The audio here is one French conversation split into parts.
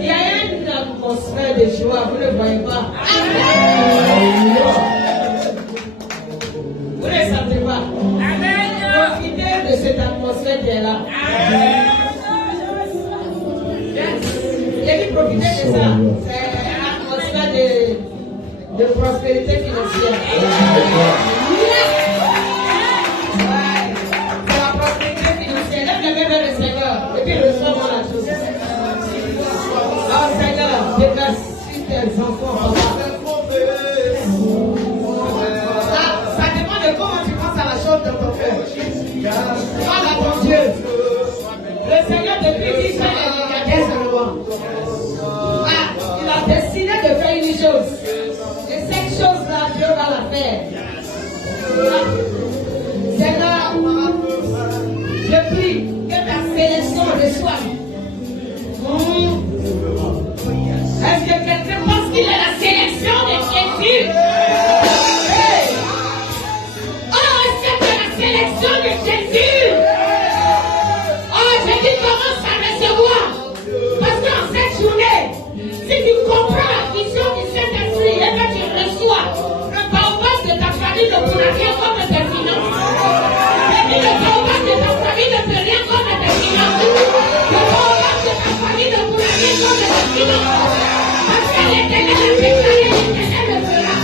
Il y a une atmosphère de joie, vous ne le voyez pas. Vous ne le sentez pas. Profitez de cette atmosphère qui est là. J'ai dit profitez de ça. C'est une atmosphère de prospérité financière. C'est la prospérité financière. Lève les mains vers le Seigneur et puis reçois-moi la chose. Oh Seigneur, déverse sur tes enfants, papa. Ça dépend de comment tu penses à la chose de ton cœur. Parle à ton Dieu. Le Seigneur depuis 10 ans, il a des seulement. Il a décidé de faire une chose. Et cette chose-là, Dieu va la faire. Seigneur, je prie que ta sélection reçoive. Est-ce que quelqu'un pense qu'il est la sélection de Jésus? Oh, est-ce que tu es la sélection de Jésus? Oh, je dis commence à recevoir. Parce qu'en cette journée, si tu comprends la vision du Saint-Esprit, et que tu reçois, le baobab de ta famille ne pourra rien comme tes finances. Et puis le baobab de ta famille ne peut rien comme tes finances. Le baobab de ta famille ne pourra rien comme tes finances. Parce que l'Éternel a déclaré, l'Éternel le fera.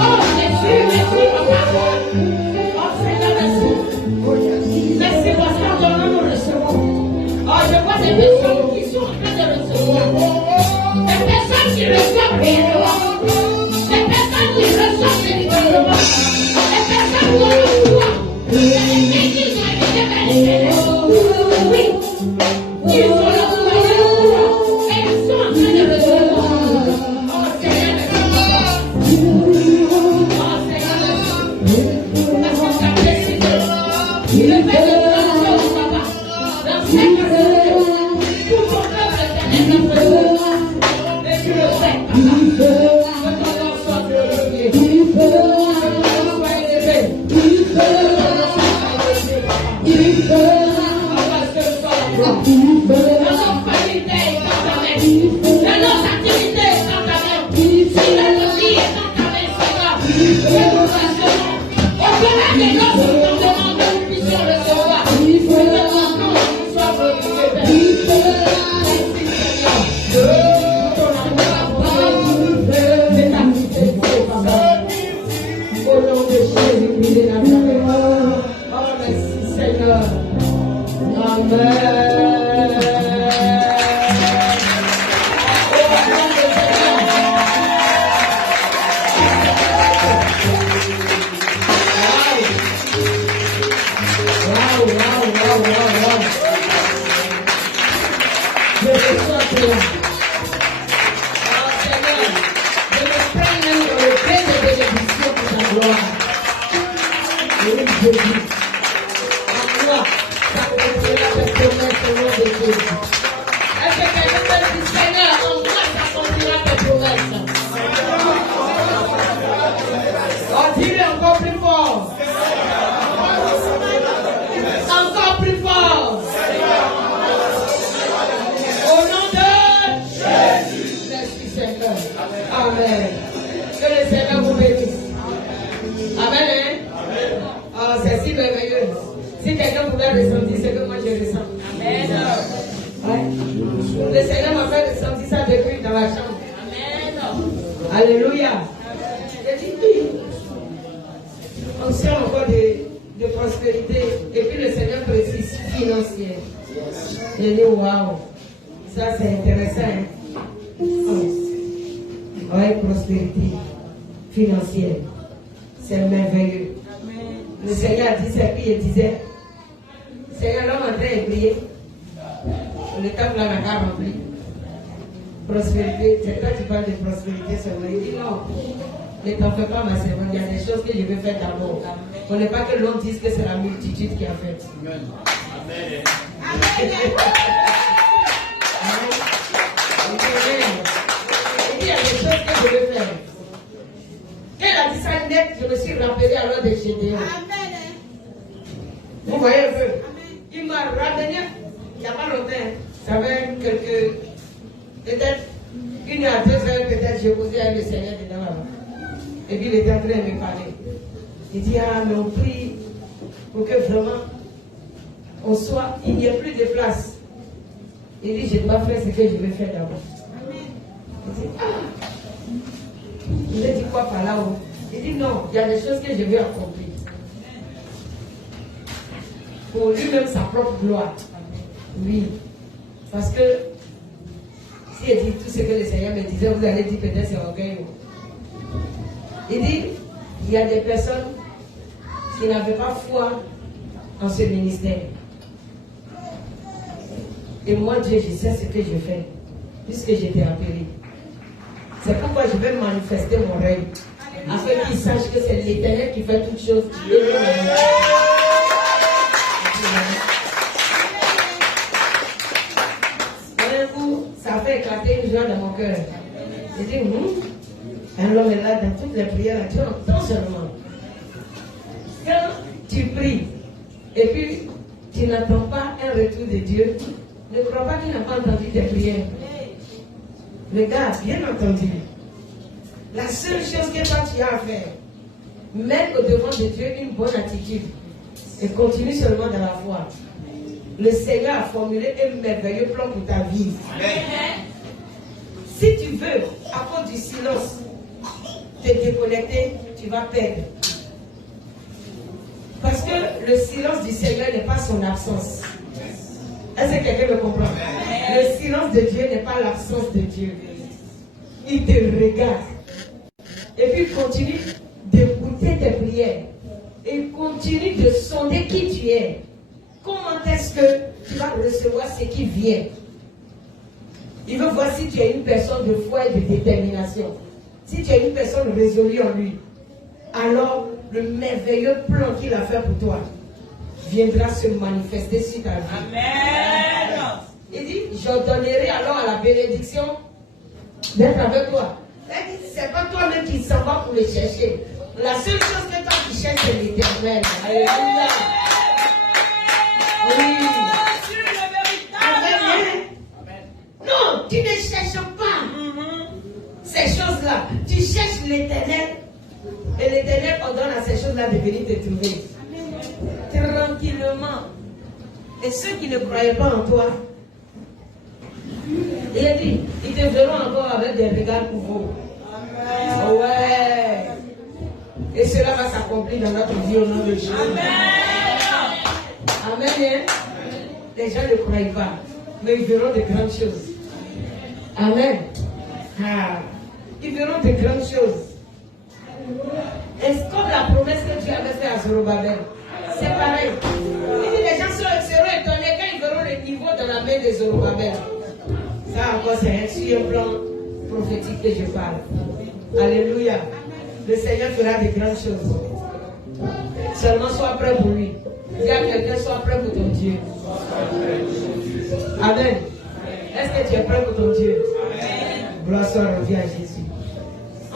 Oh Jésus, merci papa. Oh Seigneur, merci. Merci parce qu'en ton nom nous recevons. Oh, je vois des personnes qui sont en train de recevoir. Des personnes qui reçoivent réellement. Des personnes qui reçoivent véritablement. Des personnes qui ont le foi. Des personnes qui ont été vers l'Éternel. Oui. Ils ont le foi. Et ils sont en train de recevoir. Oh Seigneur, merci. Oh Seigneur, merci. Parce qu'on t'a décidé. Le fait de grandir, papa. Dans cette journée, tout ton œuvre éternelle dans ce jour. Et tu le fais, papa. Que ton nom soit glorifié. Que ton nom soit élevé. Que ton nom soit élevé, papa. Papa, que ce soit la gloire. Dans nos familles est dans ta main. Dans nos activités est dans ta main. Si la vie est dans ta main, Seigneur, que nous recevons. Au-delà des noces, nous t'en demandons que nous puissions recevoir. Que ton nom soit glorifié, Père. Merci, Seigneur. Ton amour, c'est ta fidélité, papa. Au nom de Jésus-Christ de Nazareth. Oh, merci, Seigneur. Amen. Je reçois cela. Oh Seigneur, je me prends dans le plein de bénédiction pour ta gloire. Oui, Jésus. En toi, ça accomplira tes promesses au nom de Jésus. Est-ce que quelqu'un peut dire, Seigneur, en moi, ça accomplira tes promesses? Oh, dis-le encore plus fort. Encore plus fort. Au nom de Jésus. Merci Seigneur. Amen. Que le Seigneur vous bénisse. Amen. Oh, c'est si merveilleux. Si quelqu'un pouvait ressentir ce que moi je ressens. Amen. Ouais. Le Seigneur m'a fait ressentir ça depuis dans la chambre. Amen. Alléluia. Je dis oui. On sent encore de prospérité. Et puis le Seigneur précise financière. Je dis waouh. Ça c'est intéressant. Hein? Oh. Ouais, prospérité financière. C'est merveilleux. Le Seigneur a dit ça, puis il disait, Seigneur, l'homme en train de prier. Le temple là n'a pas rempli. Prospérité, c'est toi qui parles de prospérité seulement. Il dit non, ne t'en fais pas ma servante, il y a des choses que je vais faire d'abord. Il ne faut pas que l'on dise que c'est la multitude qui a fait. Amen. Amen. Il y a des choses que je vais faire. Quand elle a dit ça net, je me suis rappelé alors de Gédéon. Vous voyez un peu. Il m'a ramené, il n'y a pas longtemps, ça fait quelques Peut-être 1 à 2 heures, peut-être j'ai posé avec le Seigneur dedans là-bas. Et puis il était en train de me parler. Il dit, ah, mais on prie pour que vraiment on soit, il n'y ait plus de place. Il dit, je dois faire ce que je vais faire d'abord. Il dit, ah. Il a dit quoi par là-haut? Il dit, non, il y a des choses que je vais accomplir. Pour lui-même sa propre gloire. Oui. Parce que si il dit tout ce que le Seigneur me disait, vous allez dire peut-être c'est orgueil. Il dit, il y a des personnes qui n'avaient pas foi en ce ministère. Et moi, Dieu, je sais ce que je fais, puisque j'étais appelé. C'est pourquoi je vais manifester mon règne, afin qu'ils sachent que c'est l'Éternel qui fait toutes choses. Voyez-vous, ça fait éclater une joie dans mon cœur. Je dis, un homme est là dans toutes les prières, tu entends seulement. Quand tu pries, et puis tu n'attends pas un retour de Dieu, ne crois pas qu'il n'a pas entendu tes prières. Regarde, bien entendu. La seule chose que toi tu as à faire, mettre au devant de Dieu une bonne attitude et continue seulement dans la foi. Le Seigneur a formulé un merveilleux plan pour ta vie. Amen. Si tu veux, à cause du silence, te déconnecter, tu vas perdre. Parce que le silence du Seigneur n'est pas son absence. Est-ce que quelqu'un me comprend? Le silence de Dieu n'est pas l'absence de Dieu. Il te regarde. Et puis continue d'écouter tes prières. Et continue de sonder qui tu es. Comment est-ce que tu vas recevoir ce qui vient? Il veut voir si tu es une personne de foi et de détermination. Si tu es une personne résolue en lui, alors le merveilleux plan qu'il a fait pour toi viendra se manifester sur ta vie. Amen. Il dit, j'ordonnerai alors à la bénédiction d'être avec toi. C'est pas toi-même qui s'en va pour les chercher. La seule chose que toi qui cherches, c'est l'Éternel. Alléluia. Oui. Amen. Non, tu ne cherches pas ces choses-là. Tu cherches l'Éternel. Et l'Éternel ordonne à ces choses-là de venir te trouver. Tranquillement. Et ceux qui ne croyaient pas en toi, il a dit, ils te verront encore avec des regards nouveaux. Amen. Ouais. Et cela va s'accomplir dans notre vie au nom de Jésus. Amen. Amen. Les gens ne croient pas, mais ils verront de grandes choses. Amen. Ah. Ils verront de grandes choses. Est-ce comme la promesse que Dieu avait faite à Zorobabel? C'est pareil. Il dit, les gens seront étonnés quand ils verront le niveau dans la main de Zorobabel. Ça encore, c'est sur un plan prophétique que je parle. Alléluia. Le Seigneur fera de grandes choses. Seulement sois prêt pour lui. Dis à quelqu'un, sois prêt pour ton Dieu. Amen. Est-ce que tu es prêt pour ton Dieu? Amen. Gloire soit rendue à Jésus.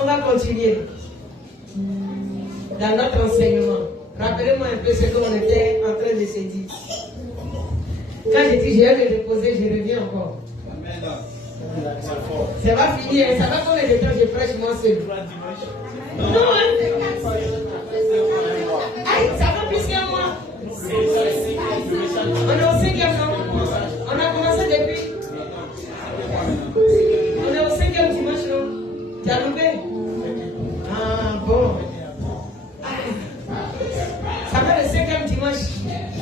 On va continuer dans notre enseignement. Rappelez-moi un peu ce qu'on était en train de se dire. Quand j'ai dit, je vais me reposer, je reviens encore. Ça va finir, ça va combien de temps je prêche moi seul? Non, hein? Aïe, ça va plus qu'un mois. On est au 5e mois. On a commencé depuis. On est au 5e dimanche, non? Tu as loupé? Ah, bon. Ça va le 5e dimanche.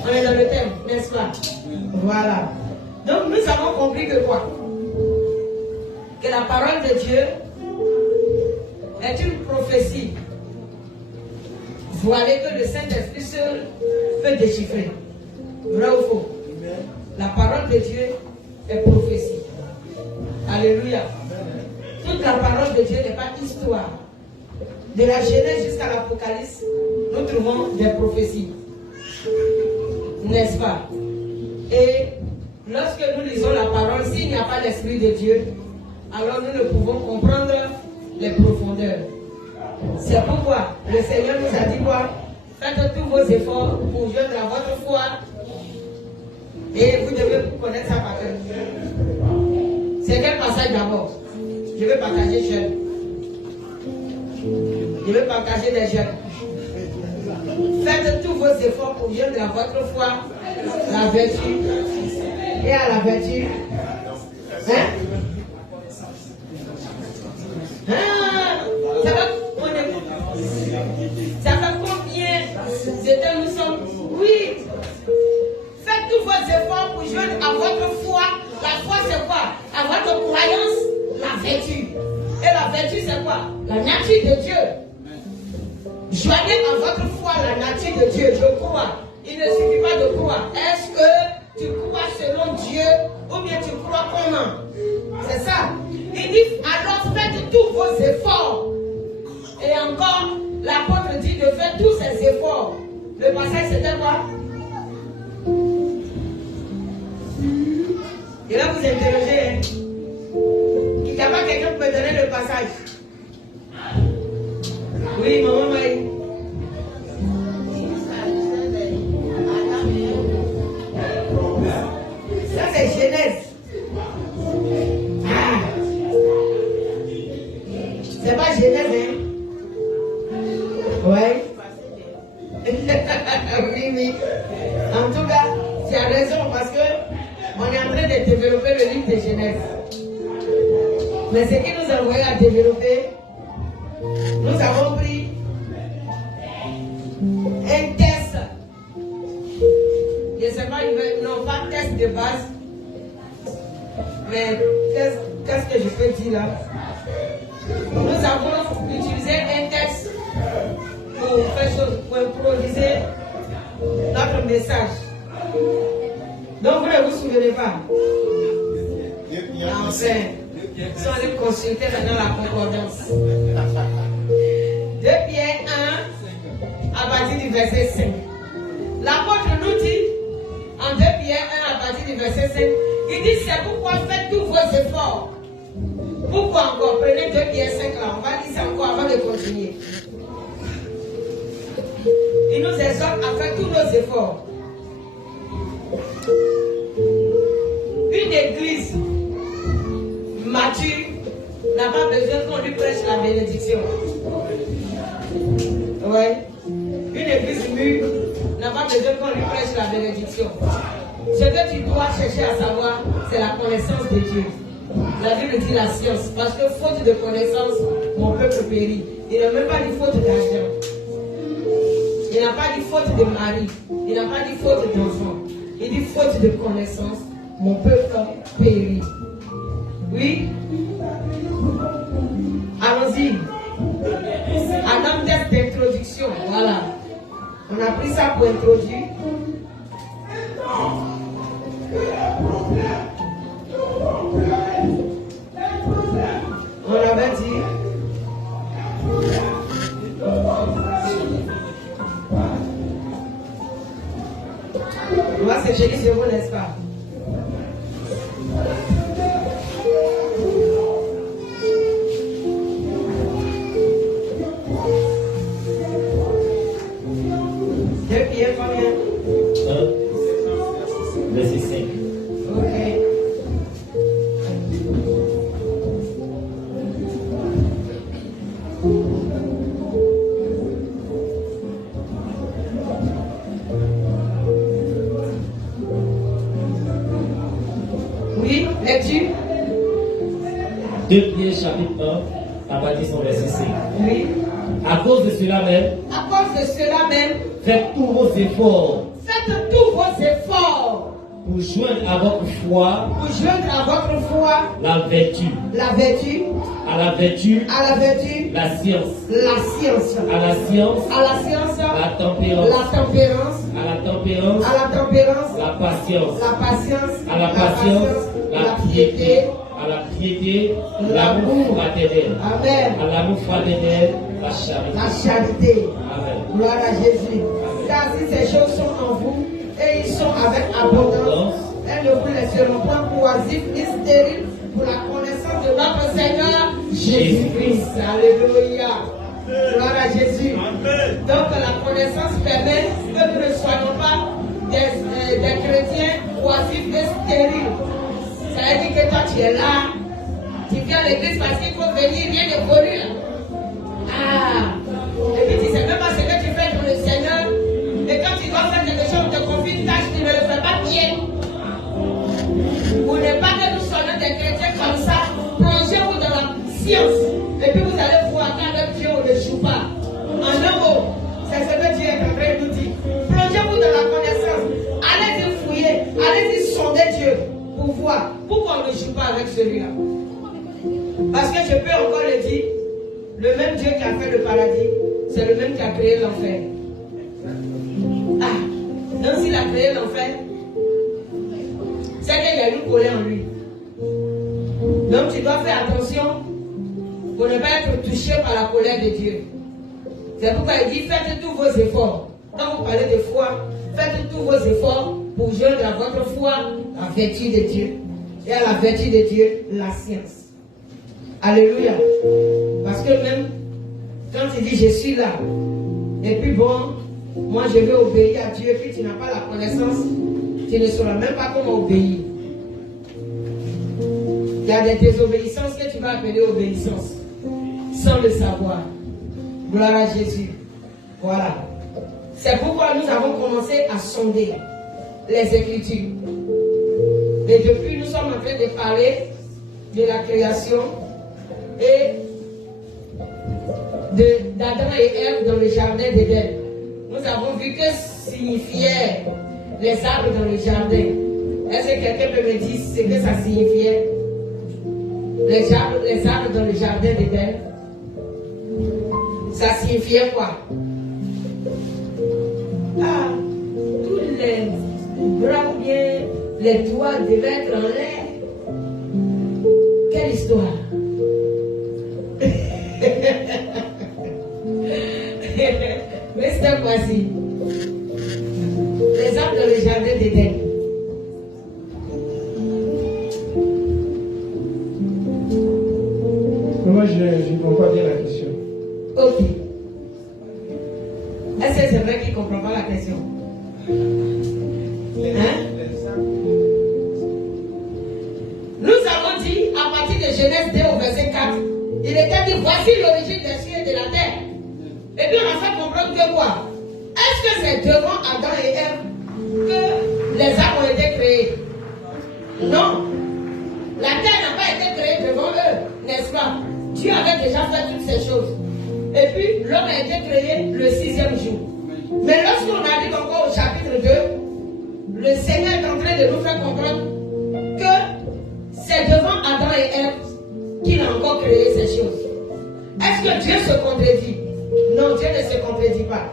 On est dans le thème, n'est-ce pas? Voilà. Donc nous avons compris que quoi? Que la parole de Dieu est une prophétie voilée que le Saint-Esprit seul peut déchiffrer. Vrai ou faux? La parole de Dieu est prophétie. Alléluia. Toute la parole de Dieu n'est pas histoire. De la Genèse jusqu'à l'Apocalypse, nous trouvons des prophéties. N'est-ce pas? Et lorsque nous lisons la parole, s'il n'y a pas l'Esprit de Dieu, alors nous ne pouvons comprendre les profondeurs. C'est pourquoi le Seigneur nous a dit quoi? Faites tous vos efforts pour joindre à votre foi et vous devez connaître ça par cœur. C'est quel passage d'abord? Je vais partager jeunes. Je vais partager des jeunes. Faites tous vos efforts pour joindre à votre foi la vertu. Et à la vertu. Hein? Ça va combien de temps nous sommes? Oui. Faites tous vos efforts pour joindre à votre foi. La foi c'est quoi? À votre croyance, la vertu. Et la vertu c'est quoi? La nature de Dieu. Joignez à votre foi la nature de Dieu. Je crois. Il ne suffit pas de croire. Est-ce que tu crois selon Dieu ou bien tu crois comment? C'est ça. Il dit alors faites tous vos efforts. Et encore, l'apôtre dit de faire tous ces efforts. Le passage c'était quoi? Je vais vous interroger. Hein? Il n'y a pas quelqu'un qui peut donner le passage? Oui, maman Maï. Ça c'est Genèse. Ah. C'est pas Genèse, hein? Ouais. Oui, oui. En tout cas, tu as raison parce que on est en train de développer le livre de Genèse. Mais ce qui nous a envoyé à développer, nous avons pris un test. Je ne sais pas, non pas un test de base, mais qu'est-ce que je peux dire là? Nous avons utilisé un texte pour faire chose, pour improviser notre message. Donc vous ne vous souvenez pas? Enfin, sans les consulter dans la concordance. 2 Pierre 1 à partir du verset 5. L'apôtre nous dit en 2 Pierre 1 à partir du verset 5, il dit c'est pourquoi faites tous vos efforts. Pourquoi encore? Prenez 2 Pierre 5 là, on va dire ça encore avant de continuer. Il nous exhorte à faire tous nos efforts. Une église mature n'a pas besoin qu'on lui prêche la bénédiction. Ouais. Une église mûre n'a pas besoin qu'on lui prêche la bénédiction. Ce que tu dois chercher à savoir, c'est la connaissance de Dieu. La Bible dit la science. Parce que faute de connaissance, mon peuple périt. Il n'a même pas dit faute d'argent. Il n'a pas dit faute de mari. Il n'a pas dit faute d'enfant. Il dit faute de connaissance, mon peuple périt. Oui. Allons-y. Un test d'introduction. Voilà. On a pris ça pour introduire. On avait dit. Moi, c'est joli chez vous, n'est-ce pas? Pierre combien? 1, verset 5. Ok. Oui, lecture. 2 Pierre chapitre 1, à partir de son verset 5. Oui. À cause de cela même, À cause de cela même, faites tous vos efforts faites tous vos efforts pour joindre à votre foi pour joindre à votre foi la vertu, la vertu, à la vertu à la vertu, la science, la science, à la science à la science, la tempérance, la tempérance, à la tempérance à la tempérance, la patience, la patience, à la patience la piété, à la piété l'amour fraternel, Amen. à l'amour fraternel la charité. La charité. Amen. Gloire à Jésus. Car si ces choses sont en vous et ils sont avec abondance, elles ne vous laisseront pas oisifs ni stériles pour la connaissance de notre Seigneur Jésus-Christ. Alléluia. Gloire à Jésus. Donc la connaissance permet que nous ne soyons pas des chrétiens oisifs et stériles. Ça veut dire que toi tu es là, l'église parce qu'il faut venir, il vient de voler. Ah! Et puis tu ne sais même pas ce que tu fais pour le Seigneur. Et quand tu dois faire quelque chose, on te confie une tâche, tu ne le fais pas bien. Vous n'êtes pas que nous soyons des chrétiens comme ça. Plongez-vous dans la science. Et puis vous allez voir qu'avec Dieu, on ne joue pas. En un mot, c'est ce que Dieu est en train de nous dire. Plongez-vous dans la connaissance. Allez-y fouiller. Allez-y sonder Dieu pour voir. Pourquoi on ne joue pas avec celui-là? Parce que je peux encore le dire. Le même Dieu qui a fait le paradis, c'est le même qui a créé l'enfer. Ah, donc s'il a créé l'enfer, c'est qu'il y a une colère en lui. Donc tu dois faire attention pour ne pas être touché par la colère de Dieu. C'est pourquoi il dit, faites tous vos efforts. Quand vous parlez de foi, faites tous vos efforts pour joindre à votre foi la vertu de Dieu. Et à la vertu de Dieu, la science. Alléluia. Parce que même quand tu dis je suis là, et puis bon, moi je vais obéir à Dieu, et puis tu n'as pas la connaissance, tu ne sauras même pas comment obéir. Il y a des désobéissances que tu vas appeler obéissance, sans le savoir. Gloire à Jésus. Voilà. C'est pourquoi nous avons commencé à sonder les Écritures. Et depuis, nous sommes en train de parler de la création et d'Adam et Ève dans le jardin d'Éden. Nous avons vu que signifiaient les arbres dans le jardin. Est-ce que quelqu'un peut me dire ce que ça signifiait? Les arbres dans le jardin d'Éden. Ça signifiait quoi? Ah, tous les bras ou bien les doigts devaient être en l'air. Quelle histoire! Mais cette fois-ci, les arbres dans le jardin d'Éden. Moi, je ne comprends pas bien la question. Ok. Est-ce que c'est vrai qu'il ne comprend pas la question? Hein? Nous avons dit, à partir de Genèse 2 au verset 4, il était dit, voici l'origine des cieux et de la terre. Et puis on a fait comprendre que quoi? Est-ce que c'est devant Adam et Ève que les arbres ont été créés? Non. La terre n'a pas été créée devant eux, n'est-ce pas? Dieu avait déjà fait toutes ces choses. Et puis l'homme a été créé le 6e jour. Mais lorsqu'on arrive encore au chapitre 2, le Seigneur est en train de nous faire comprendre que c'est devant Adam et Ève qu'il a encore créé ces choses. Est-ce que Dieu se contredit? Non, Dieu ne se contredit pas.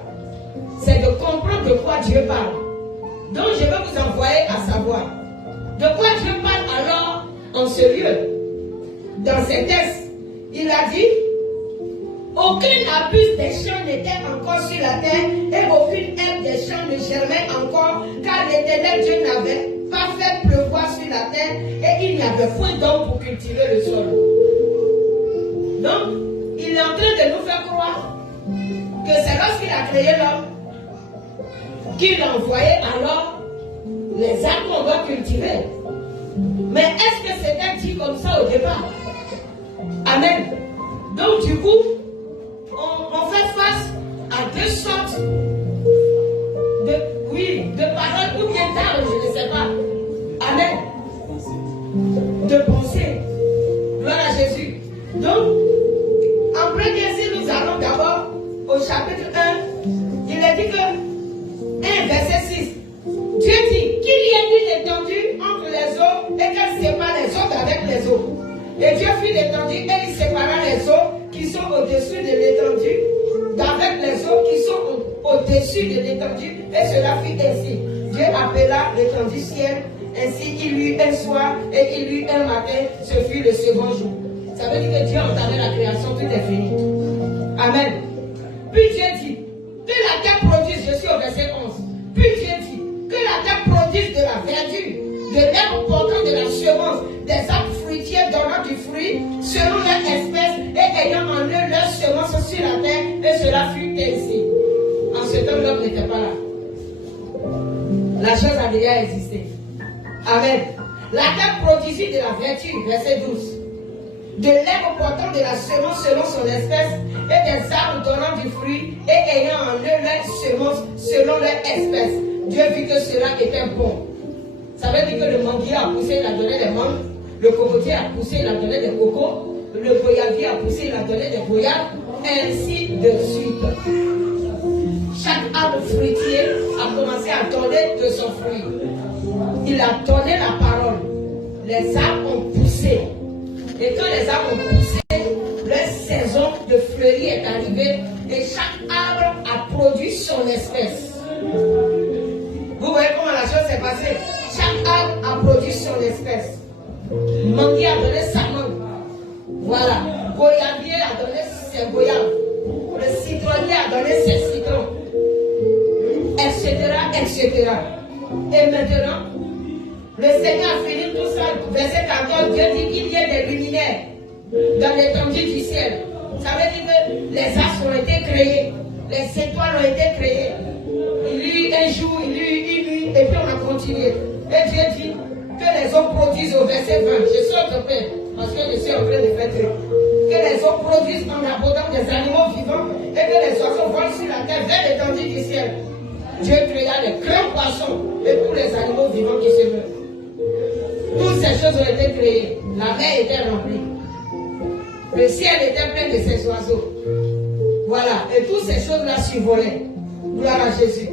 C'est de comprendre de quoi Dieu parle. Donc je vais vous envoyer à savoir de quoi Dieu parle alors en ce lieu. Dans ces textes, il a dit, aucun arbuste des champs n'était encore sur la terre et aucune herbe des champs ne germait encore, car l'Éternel Dieu n'avait pas fait pleuvoir sur la terre et il n'y avait point d'homme pour cultiver le sol. Donc, il est en train de nous faire croire que c'est lorsqu'il a créé l'homme qu'il a envoyé alors les arbres qu'on doit cultiver. Mais est-ce que c'était dit comme ça au départ? Amen. Donc du coup, on fait face à deux sortes de paroles ou bien d'arbres, je ne sais pas. Amen. De pensée. Gloire à Jésus. Donc, en premier, si nous allons d'abord au chapitre 1, il est dit que 1 verset 6. Dieu dit qu'il y ait une étendue entre les eaux et qu'elle sépare les eaux avec les eaux. Et Dieu fit l'étendue et il sépara les eaux qui sont au-dessus de l'étendue d'avec les eaux qui sont au-dessus de l'étendue. Et cela fut ainsi. Dieu appela l'étendue ciel. Ainsi il y eut un soir et il y eut un matin. Ce fut le second jour. Ça veut dire que Dieu a entamé la création, tout est fini. Amen. Puis Dieu dit que la terre produise, je suis au verset 11. Puis Dieu dit que la terre produise de la verdure, de l'herbe portant de la semence, des arbres fruitiers donnant du fruit, selon leur espèce et ayant en eux leur semence sur la terre, et cela fut ainsi. En ce temps, l'homme n'était pas là. La chose a déjà existé. Amen. La terre produisit de la vertu, verset 12. de l'herbe portant de la semence selon son espèce, et des arbres donnant du fruit, et ayant en eux leur semence selon leur espèce. Dieu vit que cela était bon. Ça veut dire que le manguier a poussé, il a donné des mangues, le cocotier a poussé, il a donné des cocos, le goyavier a poussé, il a donné des goyaves, ainsi de suite. Chaque arbre fruitier a commencé à donner de son fruit. Il a donné la parole. Les arbres ont poussé. Et quand les arbres ont poussé, leur saison de fleurie est arrivée et chaque arbre a produit son espèce. Vous voyez comment la chose s'est passée? Chaque arbre a produit son espèce. Manguier a donné sa mangue. Voilà. Goyavier a donné ses goyaves. Le citronnier a donné ses citrons. Etc., etc. Et maintenant, le Seigneur a fini tout ça. Verset 14, Dieu dit qu'il y ait des luminaires dans l'étendue du ciel. Ça veut dire que les astres ont été créés, les étoiles ont été créées. Il y eut un jour, il y eut une nuit, et puis on a continué. Et Dieu dit que les eaux produisent au verset 20. Je suis occupé parce que je suis en train de faire truc. Que les eaux produisent en abondance des animaux vivants et que les oiseaux volent sur la terre vers l'étendue du ciel. Dieu créa les grands poissons et tous les animaux vivants qui se meurent. Toutes ces choses ont été créées. La mer était remplie. Le ciel était plein de ces oiseaux. Voilà. Et toutes ces choses-là survolaient. Gloire à Jésus.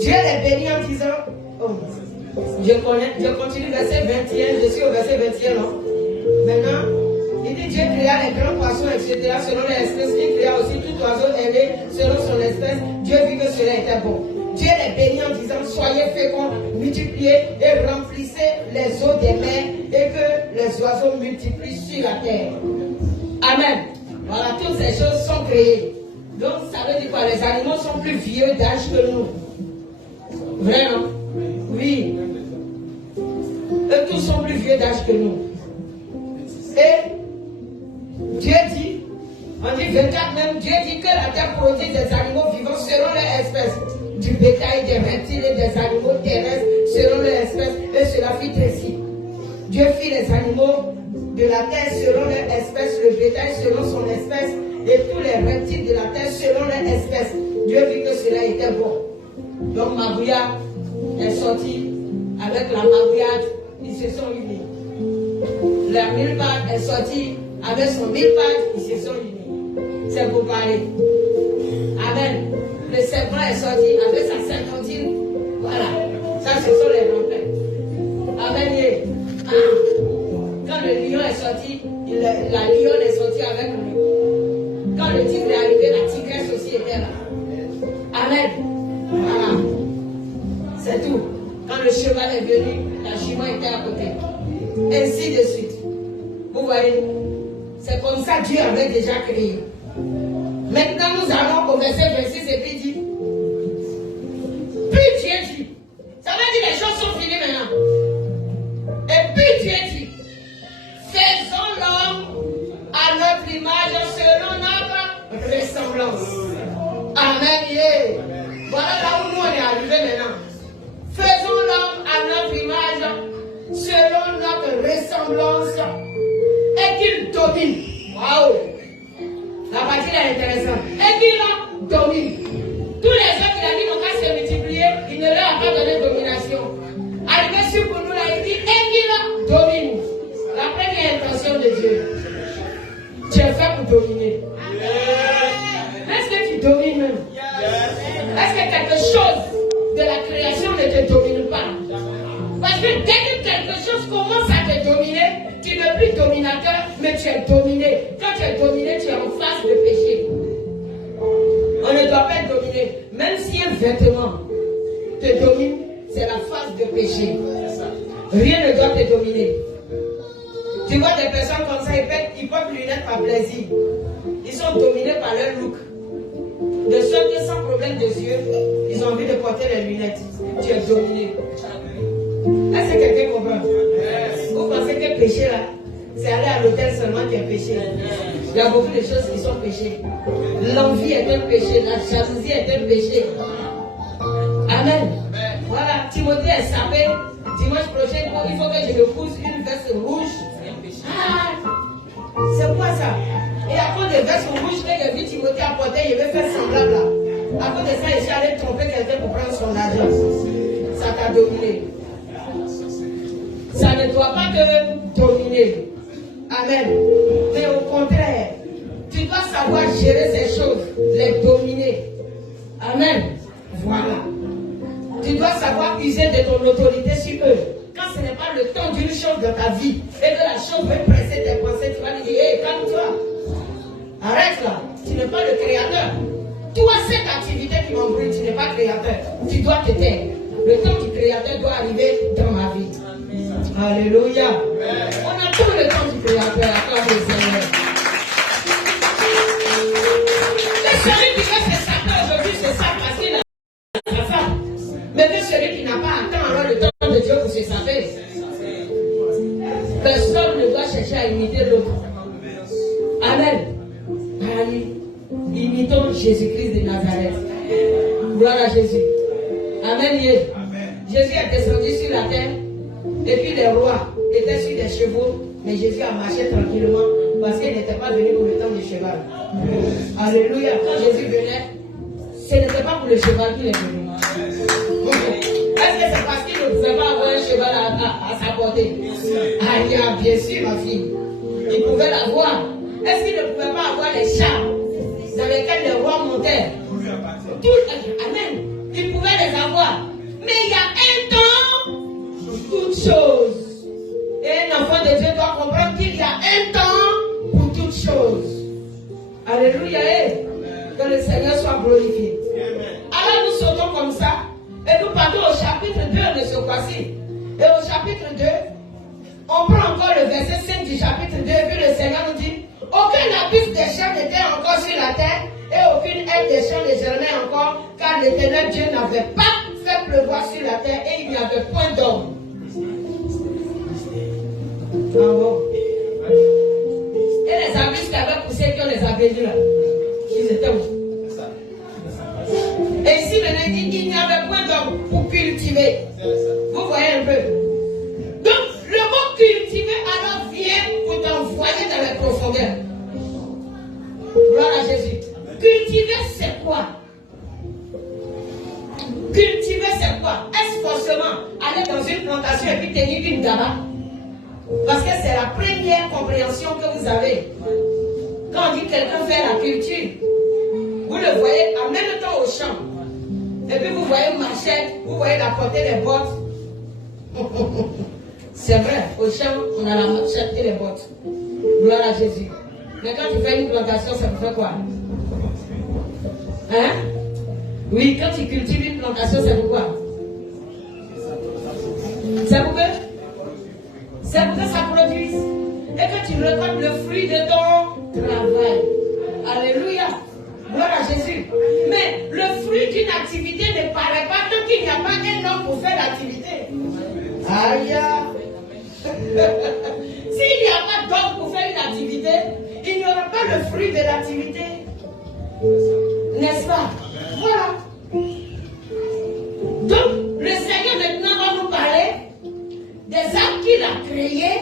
Dieu les bénit en disant, oh, je continue verset 21, je suis au verset 21, non? Maintenant, il dit Dieu créa les grands poissons, etc. selon les espèces. Il créa aussi tout oiseau ailé selon son espèce. Dieu vit que cela était bon. Dieu les bénit en disant, soyez féconds, multipliez et remplissez les eaux des mers et que les oiseaux multiplient sur la terre. Amen. Voilà, toutes ces choses sont créées. Donc, ça veut dire quoi? Les animaux sont plus vieux d'âge que nous. Vrai, non? Oui. Eux tous sont plus vieux d'âge que nous. Et Dieu dit, en dit 24 même, Dieu dit que la terre produit des animaux vivants selon leur espèce. Du bétail, des reptiles et des animaux terrestres selon leur espèce. Et cela fit ainsi. Dieu fit les animaux de la terre selon leur espèce, le bétail selon son espèce, et tous les reptiles de la terre selon leur espèce. Dieu vit que cela était bon. Donc Magouya est sorti avec la magouillade, ils se sont unis. La mille-pattes est sortie avec son mille-pattes, ils se sont unis. C'est pour parler. Amen. Le serpent est sorti avec sa serpentine. Voilà. Ça, ce sont les rampettes. Amen. Ah. Quand le lion est sorti, la lionne est sortie avec lui. Quand le tigre est arrivé, la tigresse aussi était là. Amen. Voilà. C'est tout. Quand le cheval est venu, la jument était à côté. Ainsi de suite. Vous voyez? C'est comme ça que Dieu avait déjà créé. Maintenant, nous allons au verset 26 et puis il dit, puis Dieu dit, ça veut dire les choses sont finies maintenant. Et puis Dieu dit, faisons l'homme à notre image selon notre ressemblance. Amen. Yeah. Voilà là où nous on est arrivés maintenant. Faisons l'homme à notre image selon notre ressemblance et qu'il domine. Waouh! La partie là est intéressante. Et qu'il domine. Tous les autres, il a dit, n'ont qu'à se multiplier, il ne leur a pas donné domination. Arrivé sur pour nous là, il dit, et qu'il domine. La première intention de Dieu. Tu es fait pour dominer. Est-ce que tu domines même? Est-ce que quelque chose de la création ne te domine pas? Parce que dès que quelque chose commence à te dominer, tu n'es plus dominateur, mais tu es dominé. Quand tu es dominé, tu es en face de péché. On ne doit pas être dominé. Même si un vêtement te domine, c'est la face de péché. Rien ne doit te dominer. Tu vois des personnes comme ça, ils portent lunettes par plaisir. Ils sont dominés par leur look. De ceux qui sans problème des yeux, ils ont envie de porter les lunettes. Tu es dominé. Est-ce que quelqu'un comprend? Vous pensez que le péché là, c'est aller à l'hôtel seulement qui est péché? Il y a beaucoup de choses qui sont péchées. L'envie est un péché, la jalousie est un péché. Amen. Voilà, Timothée est sapé. Dimanche prochain, il faut que je me pousse une veste rouge. Ah, son bouche que j'ai vu Timothée apporter, il veut faire semblable là. À cause de ça, il suis allé tromper quelqu'un pour prendre son argent. Ça t'a dominé. Ça ne doit pas te dominer. Amen. Mais au contraire, tu dois savoir gérer ces choses, les dominer. Amen. Voilà. Tu dois savoir user de ton autorité sur eux. Quand ce n'est pas le temps d'une chose dans ta vie et que la chose veut presser tes pensées, tu vas lui dire, hé, calme-toi. Arrête là. Tu n'es pas le créateur. Toi, cette activité qui m'embrouille, tu n'es pas créateur. Tu dois te taire. Le temps du créateur doit arriver dans ma vie. Alléluia. On a tout le temps du créateur. Accorde le Seigneur. Mais celui qui veut se saper aujourd'hui, c'est ça parce qu'il a sa femme. Mais que celui qui n'a pas atteint alors le temps de Dieu pour se saper. Personne ne doit chercher à imiter l'autre. Amen. Allez, imitons Jésus-Christ de Nazareth. Gloire à Jésus. Amen. Jésus est descendu sur la terre. Et puis les rois étaient sur des chevaux. Mais Jésus a marché tranquillement parce qu'il n'était pas venu pour le temps du cheval. Alléluia. Quand Jésus venait, ce n'était pas pour le cheval qu'il est venu. Est-ce que c'est parce qu'il ne pouvait pas avoir un cheval à sa portée? Ah, bien sûr, ma fille. Il pouvait l'avoir. Est-ce qu'il ne pouvait pas avoir les chars dans lesquels les rois montaient? Amen. Il pouvait les avoir. Mais il y a un temps pour toutes choses. Et un enfant de Dieu doit comprendre qu'il y a un temps pour toutes choses. Alléluia. Que le Seigneur soit glorifié. Alors nous sautons comme ça. Et nous partons au chapitre 2 de ce fois-ci. Et au chapitre 2, on prend encore le verset 5 du chapitre 2. Et puis le Seigneur nous dit, aucun abus des champs n'était encore sur la terre. Et aucune aide des champs ne germait encore. Car l'Éternel Dieu n'avait pas fait pleuvoir sur la terre. Et il n'y avait point d'homme. Bravo. Et les abus qui avaient poussé, qui ont les abus là, ils étaient où? Et ici, maintenant, il dit qu'il n'y avait point d'homme pour cultiver. Vous voyez un peu. Donc, le mot cultiver alors vient pour t'envoyer dans les profondeurs. Gloire à Jésus. Cultiver, c'est quoi? Cultiver, c'est quoi? Est-ce forcément aller dans une plantation et puis tenir une gaba? Parce que c'est la première compréhension que vous avez. Quand on dit quelqu'un fait la culture, vous le voyez en même temps au champ. Et puis vous voyez machette, vous voyez la portée des bottes. C'est vrai, au champ, on a la machette et les bottes. Gloire à Jésus. Mais quand tu fais une plantation, ça vous fait quoi? Hein? Oui, quand tu cultives une plantation, ça vous quoi? Ça vous fait? C'est pour que ça produise. Et que tu récoltes le fruit de ton travail. Alléluia. Gloire à Jésus. Mais le fruit d'une activité ne paraît pas tant qu'il n'y a pas un homme pour faire l'activité. Aïe. S'il n'y a pas d'homme pour faire une activité, il n'y aura pas le fruit de l'activité. N'est-ce pas? Voilà. Donc, le Seigneur maintenant va nous parler des arbres qu'il a créés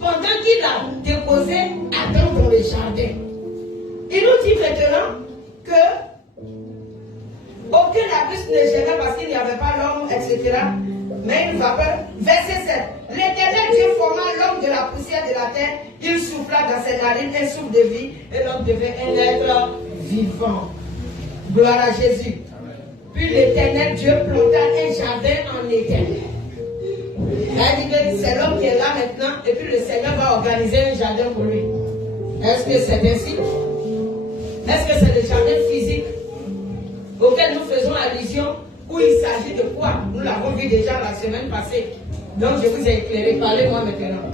pendant qu'il a déposé Adam dans le jardin. Il nous dit maintenant que aucun arbuste ne gênait parce qu'il n'y avait pas l'homme, etc. Mais une vapeur. Verset 7. L'Éternel Dieu forma l'homme de la poussière de la terre. Il souffla dans ses narines un souffle de vie et l'homme devint un être vivant. Gloire à Jésus. Puis l'Éternel Dieu planta un jardin en Éden. C'est l'homme qui est là maintenant et puis le Seigneur va organiser un jardin pour lui. Est-ce que c'est ainsi? Est-ce que c'est le jardin physique auquel nous faisons allusion où il s'agit de quoi? Nous l'avons vu déjà la semaine passée. Donc je vous ai éclairé. Parlez-moi maintenant.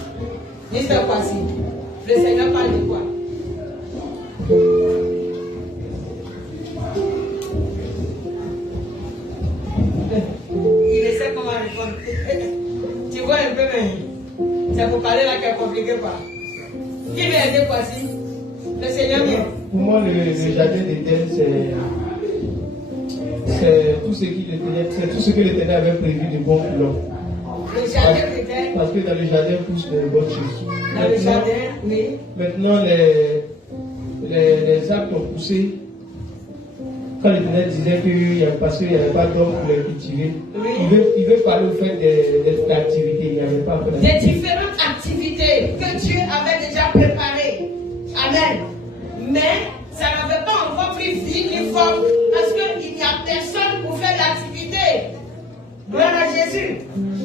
Dites cette fois-ci. Le Seigneur parle de quoi? Il essaie comment répondre. Tu vois un peu, mais c'est pour parler là qui est compliqué quoi. Qui veut aider quoi-ci? Le Seigneur vient. Pour moi, le jardin d'Éden, c'est tout ce que l'Éternel avait prévu de bon pour l'homme. Le jardin d'Éden. Parce que dans le jardin poussent de bonnes choses. Dans le jardin, oui. Maintenant, les arbres ont poussé, quand l'Éternel disait parce qu'il n'y avait pas d'homme pour les cultiver, il veut parler au fait d'activités. Il n'y avait pas des différentes activités que Dieu avait déjà préparées. Amen. Mais ça n'avait pas encore pris vie ni forme parce qu'il n'y a personne pour faire l'activité. Gloire à Jésus.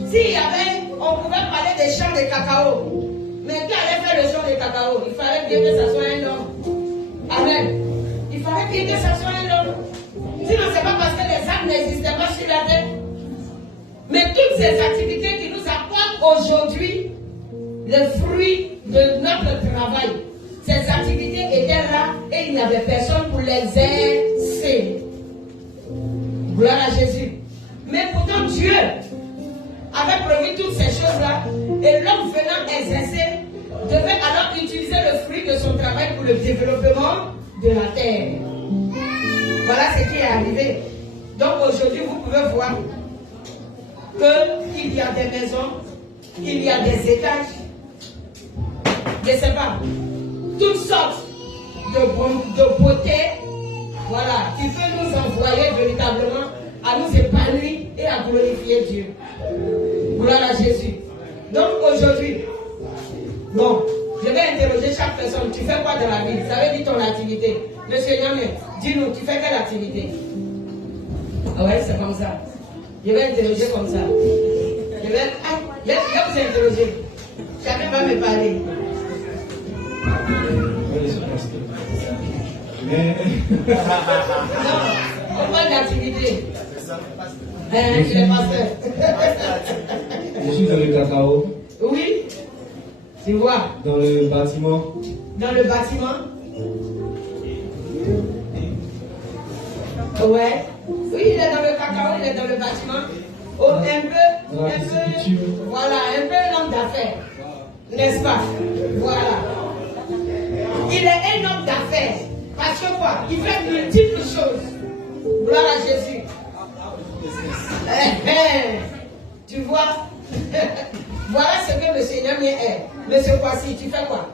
S'il y avait, on pouvait parler des champs de cacao. Mais qui allait faire le champ de cacao? Il fallait bien que ça soit un homme. Amen. Il fallait bien que ça soit un homme. Sinon, ce n'est pas parce que les arbres n'existaient pas sur la terre. Mais toutes ces activités qui nous apportent aujourd'hui le fruit de notre travail, ces activités étaient là et il n'y avait personne pour les exercer. Gloire à Jésus. Mais pourtant Dieu avait prévu toutes ces choses-là et l'homme venant exercer devait alors utiliser le fruit de son travail pour le développement de la terre. Voilà ce qui est arrivé. Donc aujourd'hui, vous pouvez voir qu'il y a des maisons, il y a des étages, je ne sais pas, toutes sortes de beauté, voilà, qui peut nous envoyer véritablement à nous épanouir et à glorifier Dieu. Gloire à Jésus. Donc aujourd'hui, bon, je vais interroger chaque personne. Tu fais quoi dans la vie? Ça veut dire ton activité. Monsieur Nyamé, dis-nous, tu fais quelle activité? Ah ouais, c'est comme ça. Je vais interroger comme ça. Je vais vous interroger. Chacun va me parler. Non, on parle d'activité. Je suis pasteur. Je suis dans le cacao. Oui. Tu vois? Dans le bâtiment. Dans le bâtiment? Ouais. Oui, il est dans le cacao, il est dans le bâtiment. Oh, un peu, voilà, un peu un homme d'affaires. N'est-ce pas? Voilà. Il est un homme d'affaires. Parce que quoi? Il fait multiples choses. Gloire à Jésus. Tu vois? Voilà ce que le Seigneur est. Monsieur Kwasi, tu fais quoi?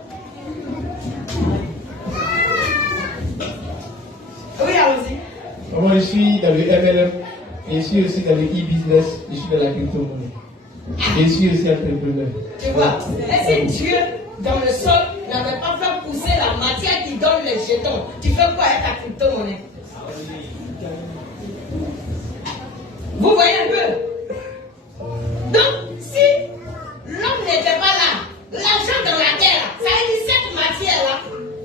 Oui, allons-y. Moi, je suis dans le MLM. Et je suis aussi dans le e-business. Je suis dans la crypto-monnaie. Et je suis aussi entrepreneur. Tu vois? Et si Dieu, dans le sol, n'avait pas fait pousser la matière qui donne les jetons, tu fais quoi avec ta crypto-monnaie? Vous voyez un peu? Donc, si l'homme n'était pas là, l'argent dans la terre, ça veut dire cette matière-là,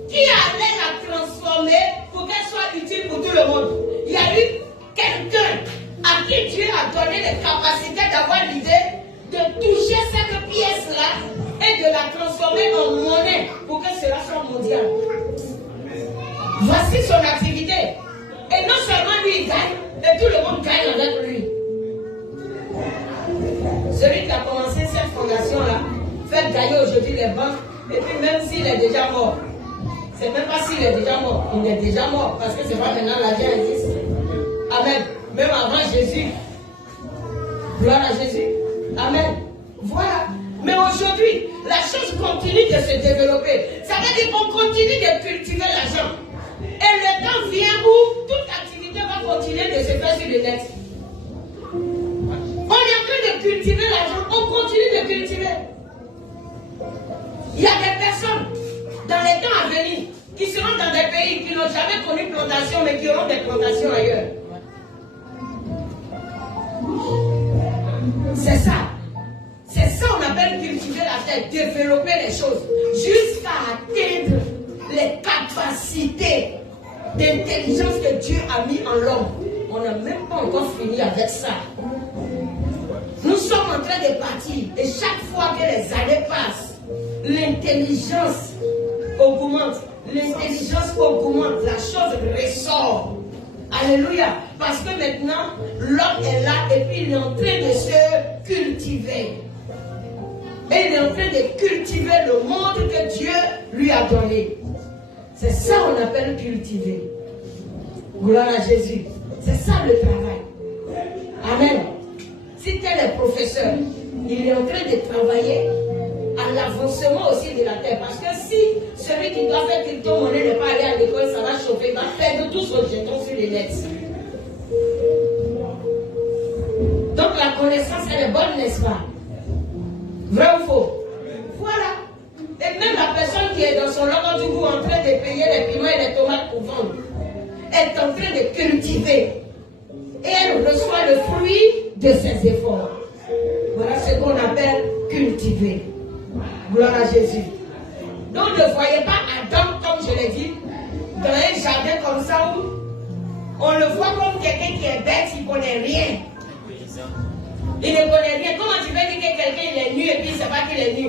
qui allait la transformer pour qu'elle soit utile pour tout le monde? Il y a eu quelqu'un à qui Dieu a donné les capacités d'avoir l'idée de toucher cette pièce-là et de la transformer en monnaie pour que cela soit mondial. Voici son activité. Et non seulement lui il gagne, et tout le monde gagne avec lui. Celui qui a commencé cette fondation-là fait gagner aujourd'hui les banques, et puis même s'il est déjà mort, c'est même pas s'il est déjà mort, il est déjà mort, parce que c'est pas maintenant l'argent existe. Amen. Même avant Jésus. Gloire à Jésus. Amen. Voilà. Mais aujourd'hui, la chose continue de se développer. Ça veut dire qu'on continue de cultiver l'argent. Et le temps vient où toute activité va continuer de se faire sur le net. On est en train de cultiver l'argent. On continue de cultiver. Il y a des personnes dans les temps à venir qui seront dans des pays qui n'ont jamais connu plantation, mais qui auront des plantations ailleurs. C'est ça. C'est ça qu'on appelle cultiver la terre, développer les choses, jusqu'à atteindre les capacités d'intelligence que Dieu a mis en l'homme. On n'a même pas encore fini avec ça. Nous sommes en train de partir et chaque fois que les années passent, l'intelligence augmente. L'intelligence augmente, la chose ressort. Alléluia. Parce que maintenant, l'homme est là et puis il est en train de se cultiver. Et il est en train de cultiver le monde que Dieu lui a donné. C'est ça qu'on appelle cultiver. Gloire à Jésus. C'est ça le travail. Amen. Si tel est professeur, il est en train de travailler à l'avancement aussi de la terre. Parce que si celui celui qui doit faire crypto-monnaie n'est pas allé à l'école, ça va chauffer, il va perdre tout son jeton sur les net. Donc la connaissance, elle est bonne, n'est-ce pas? Vrai ou faux? Voilà. Et même la personne qui est dans son logo du goût en train de payer les piments et les tomates pour vendre, elle est en train de cultiver. Et elle reçoit le fruit de ses efforts. Voilà ce qu'on appelle cultiver. Gloire à Jésus. Donc ne voyez pas Adam, comme je l'ai dit, dans un jardin comme ça où on le voit comme quelqu'un qui est bête, il ne connaît rien. Il ne connaît rien. Comment tu veux dire que quelqu'un il est nu et puis il ne sait pas qu'il est nu?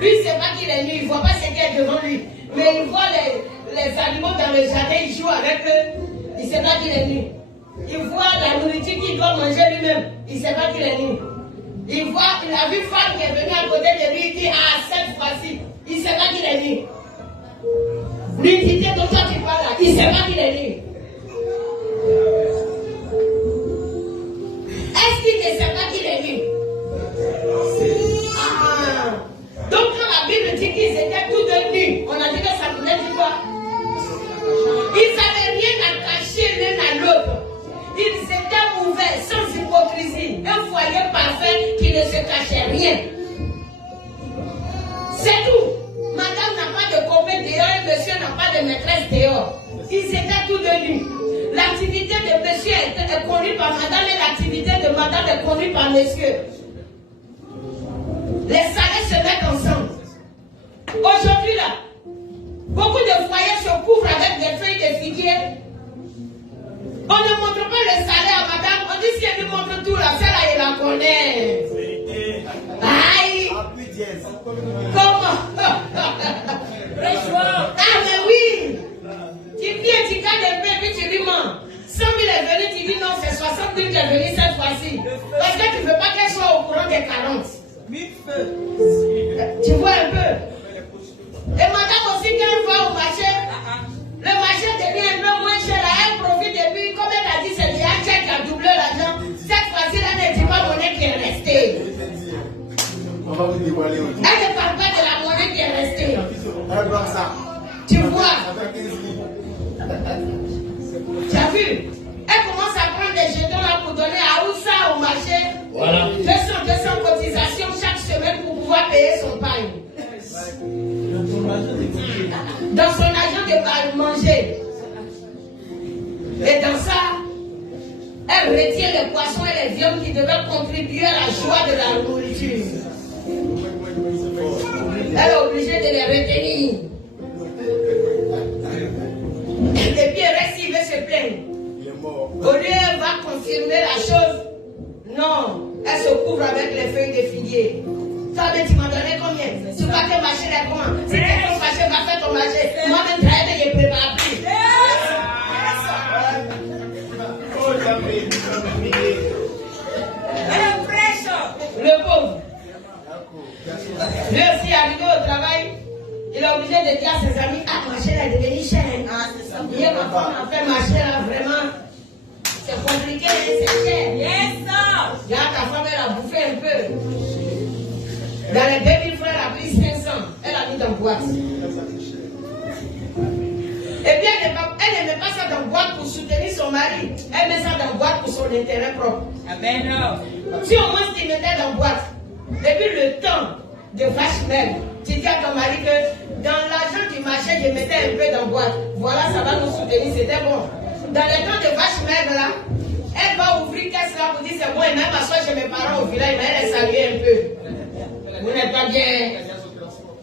Lui, il ne sait pas qu'il est nu, il ne voit pas ce qu'il y a devant lui. Mais il voit les animaux dans le jardin, il joue avec eux. Il ne sait pas qu'il est nu. Il voit la nourriture qu'il doit manger lui-même. Il ne sait pas qu'il est nu. Il a vu une femme qui est venue à côté de lui, il dit, ah, cette fois-ci, il ne sait pas qu'il est nu. Nudité dont toi tu parles là, il ne sait pas qu'il est nu. Est-ce qu'il ne sait pas qu'il est nu? Ah. Donc quand la Bible dit qu'ils étaient tous deux nus, on a dit que ça voulait dire quoi? Ils n'avaient rien à cacher l'un à l'autre. Ils étaient ouverts, sans hypocrisie. Un foyer parfait qui ne se cachait rien. C'est tout. Madame n'a pas de copain dehors et monsieur n'a pas de maîtresse dehors. Ils étaient tous deux nus. L'activité de monsieur est conduite par madame et l'activité de madame est conduite par monsieur. Les salaires se mettent ensemble. Aujourd'hui là, beaucoup de foyers se couvrent avec des feuilles de figuier. On ne montre pas le salaire à madame. On dit si elle lui montre tout là, celle-là, il la connaît. Aïe. Comment? Ah mais oui. Tu viens, tu gagnes un peu et puis tu lui mens. 100 000 est venu, tu dis non, c'est 60 000 qui est venu cette fois-ci. Parce que tu ne veux pas qu'elle soit au courant des 40. Tu vois un peu. Et madame aussi, quand elle va au marché, le marché devient un peu moins cher. Là, elle profite et puis, comme elle a dit, c'est déjà qui a doublé l'argent. Cette fois-ci, elle ne dit pas monnaie qui est restée. Elle ne parle pas de la monnaie qui est restée. Tu vois. Tu as vu? Elle commence à prendre des jetons là pour donner à Oussa au marché. Voilà. 200 cotisations chaque semaine pour pouvoir payer son pain. Dans son argent de manger. Et dans ça, elle retient les poissons et les viandes qui devaient contribuer à la joie de la nourriture. Elle est obligée de les retenir. Et puis elle reste, il veut se plaindre. Au lieu, elle va confirmer la chose. Non, elle se couvre avec les feuilles de figuier. Toi, tu m'as donné combien? Tu vas te marcher là comment? Si tu es ton marché, va faire ton marché. Moi-même, je ne prépare plus. Le pauvre. Lui aussi, arrivé au travail, il est obligé de dire à ses amis, ah, marcher là est devenu cher. Hier, ma femme a fait marcher là, vraiment. C'est compliqué, c'est cher. Yes, là, ta femme, elle a bouffé un peu. Dans les 2000 francs, elle a pris 500. Elle a mis dans la boîte. Et puis, elle ne met pas ça dans la boîte pour soutenir son mari. Elle met ça dans la boîte pour son intérêt propre. Amen. Si au moins tu mettais dans la boîte, depuis le temps de vache maigre, tu dis à ton mari que dans l'argent du marché, je mettais un peu dans la boîte. Voilà, ça va nous soutenir, c'était bon. Dans le temps de vache maigre là, elle va ouvrir caisse là pour dire c'est bon, et même à soi chez mes parents au village, mais elle est saluée un peu. Vous n'êtes pas bien.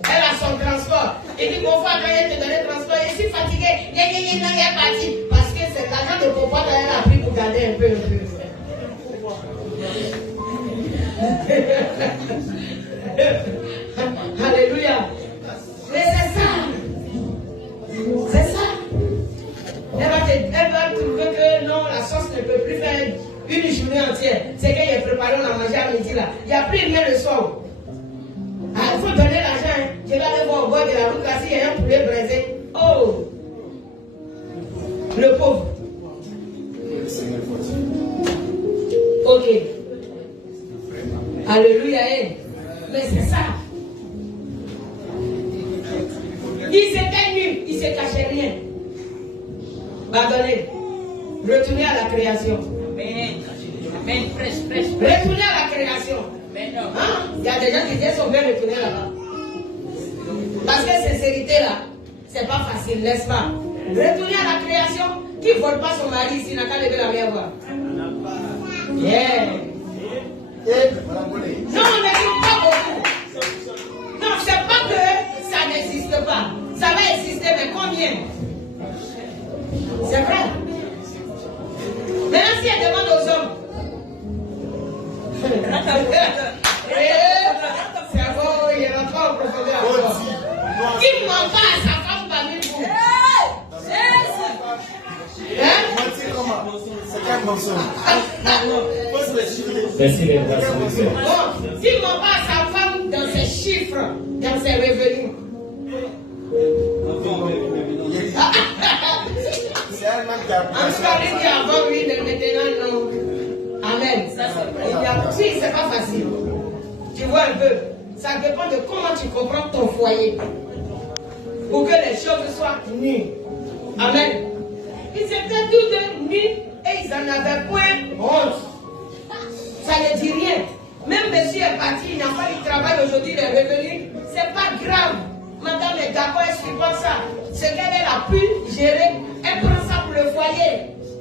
Elle a son transport. Et dit qu'on va quand elle te donne le transport. Je suis fatiguée. Elle est partie. Parce que c'est l'argent de papa qu'elle a pris pour garder un peu. Alléluia. Mais c'est ça. C'est ça. Elle va trouver que non, la sauce ne peut plus faire une journée entière. C'est qu'elle est préparée, on a mangé à midi là. Il n'y a plus rien le soir. Ah, il faut donner l'argent. Hein. Je vais aller voir au bord de la route là, s'il y a un poulet braisé. Oh! Le pauvre. Ok. Alléluia. Mais c'est ça. Ils étaient nus. Il ne se cachait rien. Pardonnez. Retournez à la création. Amen. Amen. Prêche. Retournez à la création. Amen. Hein? Il y a des gens qui disent qu'on veut retourner là-bas. Parce que sincérité là, c'est pas facile, n'est-ce pas? Retournez à la création. Qui ne vole pas son mari ici n'a qu'à lever la main voir. Yeah. Non, on n'écoute pas beaucoup. Non, c'est pas que ça n'existe pas. Ça va exister, mais combien? C'est vrai. Maintenant, si elle demande aux hommes. C'est bon, il y en a pas en profondeur encore. Qui ne ment pas à sa femme parmi vous? Merci les grâces. Bon, s'il ne ment pas à sa femme dans ses chiffres, dans ses revenus. En tout cas, il dit avant lui, mais maintenant non. Amen. Si, c'est pas facile. Tu vois un peu. Ça dépend de comment tu comprends ton foyer. Pour que les choses soient nues. Amen. Ils étaient tous nus et ils n'en avaient point honte. Ça ne dit rien. Même monsieur est parti, il n'a pas eu de travail aujourd'hui, il est revenu. C'est pas grave. Madame est d'accord, elle suit pas ça. Ce qu'elle a pu gérer, elle prend ça pour le foyer.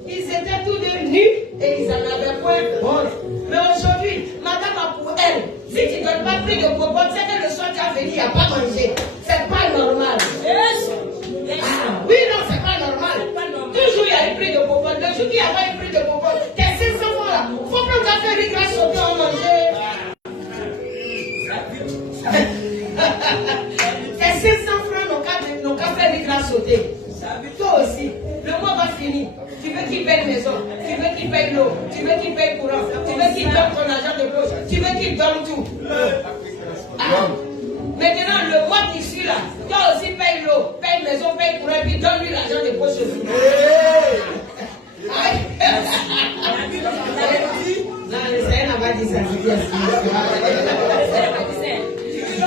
Ils étaient tous nus et ils n'en avaient point honte. Mais aujourd'hui, madame a pour elle, si tu ne donnes pas plus de popote, c'est que le soir tu as venu, il n'y a pas mangé. C'est pas normal. Oui, non, c'est pas normal. Toujours il y a eu prix de popote. Le jour qu'il n'y a pas eu prix de popote, qu'est-ce que c'est ça là? Il faut prendre un café, riz, grâce au pain, manger. Et 500 francs, nos cafés, riz, grâce sauté. Toi aussi, le mois va finir. Tu veux qu'il paye maison, tu veux qu'il paye l'eau, tu veux qu'il paye courant, tu veux qu'il donne ton argent de poche, tu veux qu'il donne tout. Ah. Maintenant, le mois qui suit là, toi aussi paye l'eau, paye maison, paye courant, puis donne-lui l'argent de poche aussi. Non, le Seigneur n'a pas dit ça.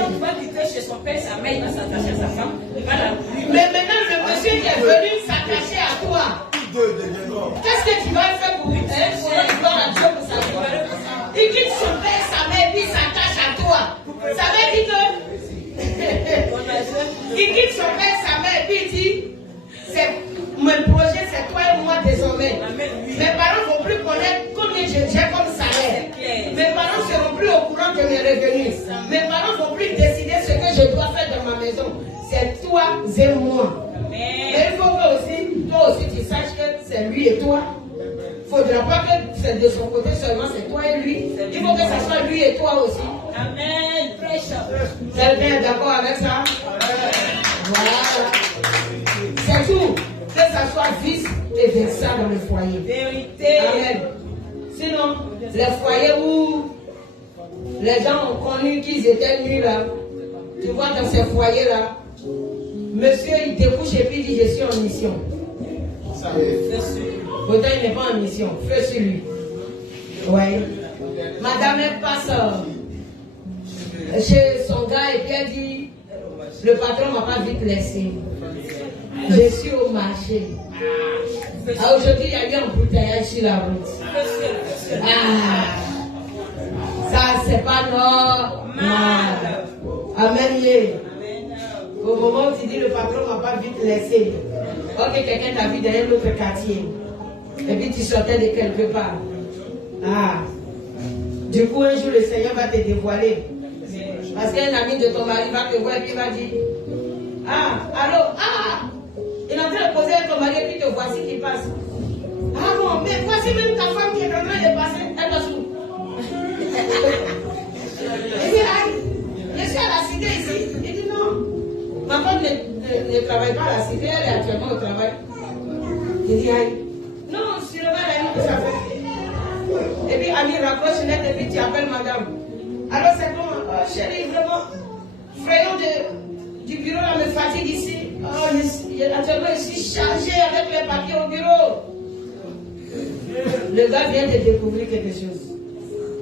Il va quitter chez son père, sa mère, il va s'attacher à sa femme, il va la pluie. Mais maintenant, le monsieur qui est venu s'attacher à toi, qu'est-ce que tu vas faire pour lui? Pour à Dieu pour sa vie. Il quitte son père, sa mère, puis il s'attache à toi. Ça veut dire que il quitte son père, sa mère, puis il dit mon projet, c'est toi et moi désormais. Mes parents ne vont plus connaître combien j'ai comme salaire. Mes parents ne seront plus au courant de mes revenus. Mes parents ne vont plus décider ce que je dois faire dans ma maison. C'est toi et moi. Mais il faut que toi aussi, tu saches que c'est lui et toi. Il ne faudra pas que c'est de son côté seulement, c'est toi et lui. Il faut que ce soit lui et toi aussi. Amen. Quelqu'un est d'accord avec ça? Voilà. C'est tout. Que ça soit vice et versa dans le foyer. Vérité. Amen. Sinon, les foyers où les gens ont connu qu'ils étaient nus là, tu vois dans ces foyers-là, monsieur il découche et puis il dit je suis en mission. Pourtant il n'est pas en mission, feu sur lui. Oui. Madame elle passe chez son gars et puis elle dit le patron ne m'a pas vite laissé. Je suis au marché. Ah, aujourd'hui, il y a eu un embouteillage sur la route. Ah, ça, c'est pas normal. Amen. Au moment où tu dis le patron ne m'a pas vite laissé. Ok, quelqu'un t'a vu dans un autre quartier. Et puis tu sortais de quelque part. Ah. Du coup, un jour, le Seigneur va te dévoiler. Parce qu'un ami de ton mari va te voir et puis va dire ah, allô, ah, il est en train de poser ton mari et puis te voici qui passe. Ah bon, mais voici même ta femme qui est en train de passer. Elle passe où? Il dit, aïe, je suis à la cité ici. Il dit non. Ma femme ne travaille pas à la cité, elle est actuellement au travail. Il dit, aïe. Non, sur le mal, elle dit que ça fait. Et puis, ami rapproche net et puis tu appelles madame. Alors c'est comment? Oh, chérie, vraiment, frayons du bureau là me fatigue ici. Oh, actuellement je suis chargé avec les papiers au bureau. Le gars vient de découvrir quelque chose.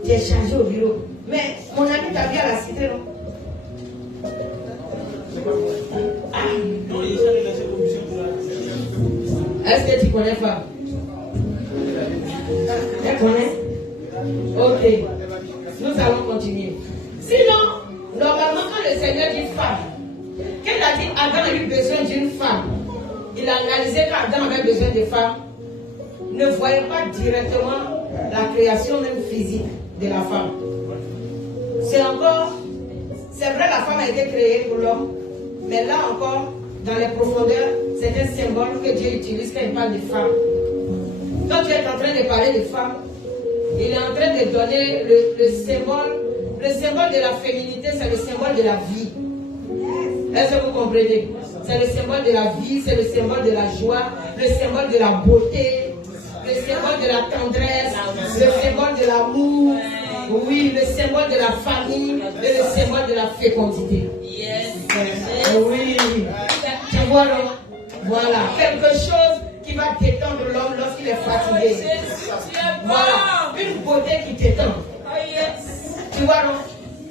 Tu es chargé au bureau. Mais mon ami t'a vu à la cité, non? Ah. Est-ce que tu connais femme? Elle connaît? Ok. Nous allons continuer. Sinon, normalement, quand le Seigneur dit femme, quand il a dit Adam a eu besoin d'une femme, il a réalisé qu'Adam avait besoin de femmes, ne voyait pas directement la création même physique de la femme. C'est vrai, la femme a été créée pour l'homme, mais là encore, dans les profondeurs, c'est un symbole que Dieu utilise quand il parle de femme. Quand Dieu est en train de parler de femme, il est en train de donner le symbole de la féminité, c'est le symbole de la vie. Est-ce que vous comprenez? C'est le symbole de la vie, c'est le symbole de la joie, le symbole de la beauté, le symbole de la tendresse, le symbole de l'amour, oui, le symbole de la famille et le symbole de la fécondité. Oui, tu vois, non? Voilà, quelque chose qui va détendre l'homme lorsqu'il est fatigué. Voilà, une beauté qui détend. Tu vois, non?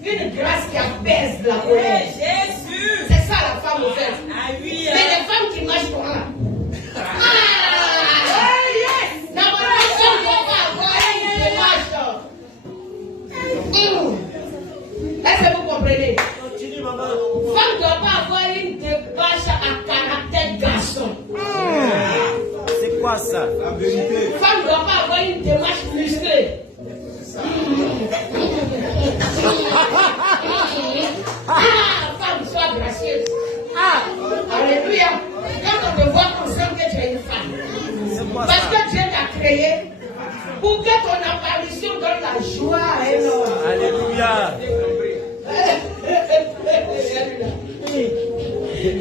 Une grâce qui apaise la colère. C'est ça la femme au fait. Mais les femmes qui marchent pour là. Normalement, on doit pas avoir une démarche. Est-ce que vous comprenez? Continue, maman. Femme ne doit pas avoir une démarche à caractère garçon. C'est quoi ça? La vérité. Femme ne doit pas avoir une démarche musclée. Femme, sois gracieuse. Alléluia. Quand on te voit, on sent que tu es une femme. Parce que Dieu t'a créé pour que ton apparition donne la joie à un homme. Alléluia.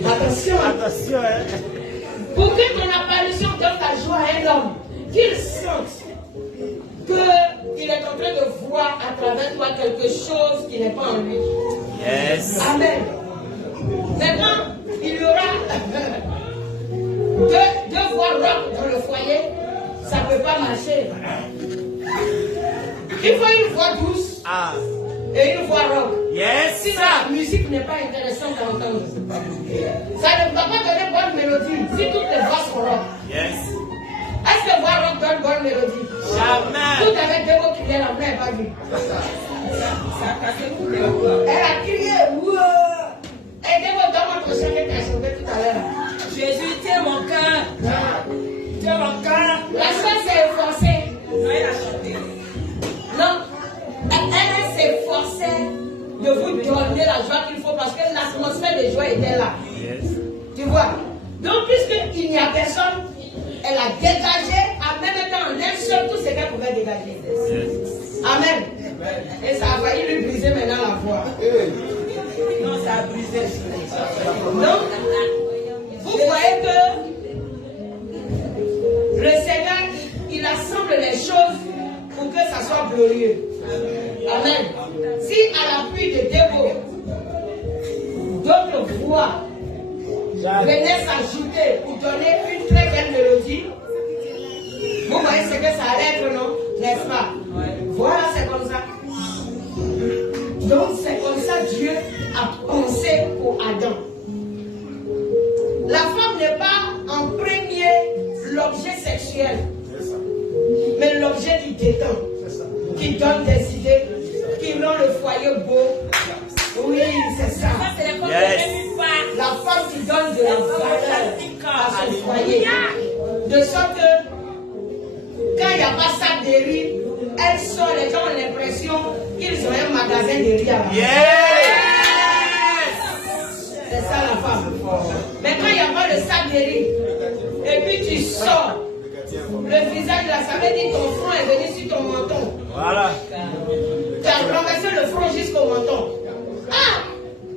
Attention. Attention, hein. Pour que ton apparition donne la joie à un homme, qu'il sente qu'il est en train de voir à travers toi quelque chose qui n'est pas en lui. Yes. Amen. Maintenant, il y aura deux voix rock dans le foyer, ça ne peut pas marcher. Il faut une voix douce et une voix rock. Yes. Si la musique n'est pas intéressante à entendre, ça ne va pas donner bonne mélodie si toutes les voix sont rock. Yes. Est-ce que voix rock donne bonne mélodie? Jamais. Tout avec des mots qui viennent après, elle n'a pas vu. Elle a crié, wouah! Et des mots dans votre chant que tu as chanté tout à l'heure. Jésus, t'es mon cœur. T'es mon cœur. La soeur s'est efforcée. Non, elle a chanté. Non, elle s'est efforcée de vous donner la joie qu'il faut parce que l'atmosphère de joie était là. Yes. Tu vois? Donc, puisqu'il n'y a personne, elle a dégagé en même temps en elle seule tout ce qu'elle pouvait dégager. Yes. Amen. Et ça a failli lui briser maintenant la voix. Non, ça a brisé. Donc, vous voyez que le Seigneur, il assemble les choses pour que ça soit glorieux. Amen. Si à l'appui de dévots, d'autres voix venaient s'ajouter pour donner une très belle mélodie, vous voyez ce que ça allait être, non? N'est-ce pas? Voilà, c'est comme ça. Donc, c'est comme ça Dieu a pensé pour Adam. La femme n'est pas en premier l'objet sexuel, mais l'objet qui détend, qui donne des idées, qui rend le foyer beau. Oui, c'est ça. Yes. La femme qui donne de la valeur à son foyer. De sorte que quand il n'y a pas ça de riz, elle sort, les gens ont l'impression qu'ils ont un magasin de riz à la maison. Yes. C'est ça la femme. Mais quand il n'y a pas le sac de riz, et puis tu sors, le visage là, ça veut dire ton front est venu sur ton menton. Voilà. Tu as renversé le front jusqu'au menton. Ah,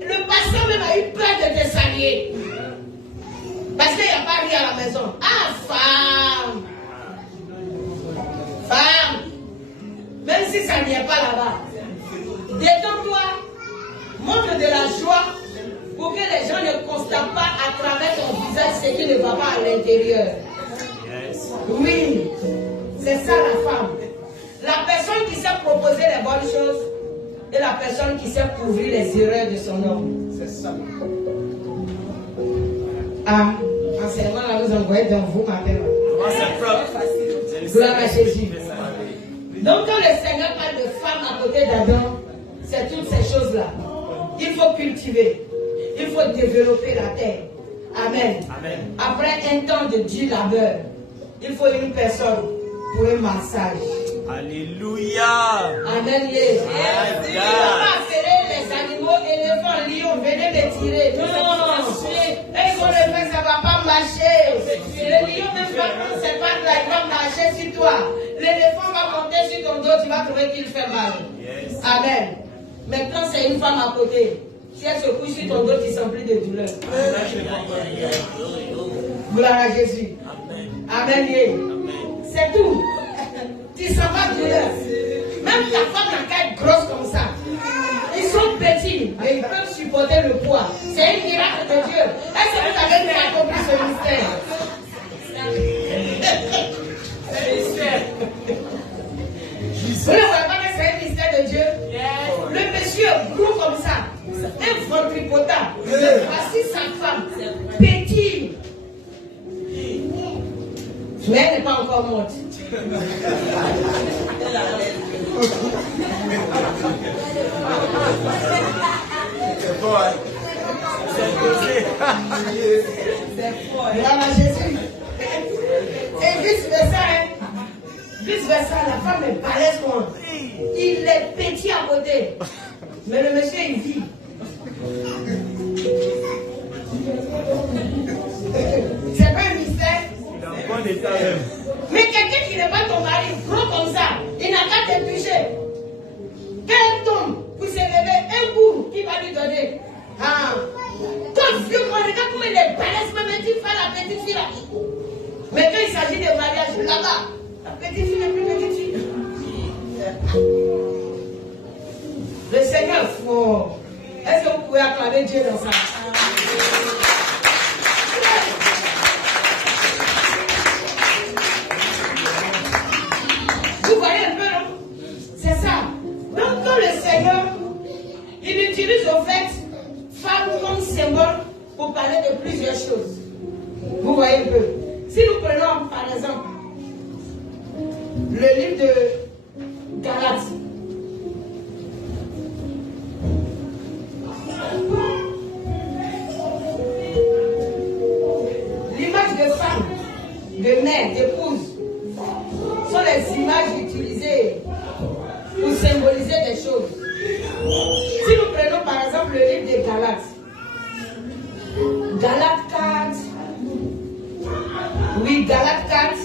le pasteur même a eu peur de te saluer. Parce qu'il n'y a pas riz à la maison. Ah, femme. Femme. Même si ça n'y est pas là-bas. Détends-toi. Montre de la joie pour que les gens ne constatent pas à travers ton visage ce qui ne va pas à l'intérieur. Yes. Oui, c'est ça la femme. La personne qui sait proposer les bonnes choses et la personne qui sait couvrir les erreurs de son homme. C'est ça. Ah, enseignement là nous envoyait dans vous matin. Gloire à Jésus. Donc quand le Seigneur parle de femme à côté d'Adam, c'est toutes ces choses-là. Il faut cultiver. Il faut développer la terre. Amen. Après un temps de dur labeur, il faut une personne pour un massage. Alléluia. Amen. Il ne faut pas appeler les animaux, éléphants, lions, venez me tirer. Non. Et ils vont le faire, ça ne va pas marcher. Le lion même pas quand c'est pas là, il va marcher sur toi. L'éléphant va monter sur ton dos, tu vas trouver qu'il fait mal. Amen. Mais quand c'est une femme à côté, si elle se couche sur ton dos, tu sens plus de douleur. Gloire à Jésus. Amen. C'est tout. Tu sens pas de douleur. Même ta femme n'a qu'à être grosse comme ça. Ils sont petits, mais ils peuvent supporter le poids. C'est un miracle de Dieu. Est-ce que vous avez déjà compris ce mystère? Vous ne voyez pas que c'est un mystère de Dieu? Le monsieur est gros comme ça. Un ventripotent. Voici sa femme. Petite. Mais elle n'est pas encore morte. C'est bon, hein? C'est fort. Gloire à Jésus. Et vice versa, hein? Vice versa, la femme est balèze moi. Il est petit à côté. Mais le monsieur, il vit. C'est pas un mystère. Bon état même. Mais quelqu'un qui n'est pas ton mari, gros comme ça, il n'a qu'à te toucher. Quel tombe pour se lever, un coup, qui va lui donner. Ah. Quand vieux, quand regarde comment il est balèze, même il fait la petite fille là. Mais quand il s'agit de mariage, là-bas, la petite fille, la plus petite fille. Le Seigneur est fort. Est-ce que vous pouvez acclamer Dieu dans ça? Vous voyez un peu, non? C'est ça. Donc, quand le Seigneur, il utilise au fait femme comme symbole pour parler de plusieurs choses. Vous voyez un peu. Si nous prenons, par exemple, le livre de Galates. L'image de femme, de mère, d'épouse, sont les images utilisées pour symboliser des choses. Si nous prenons par exemple le livre de Galates, Galates 4, oui, Galates 4,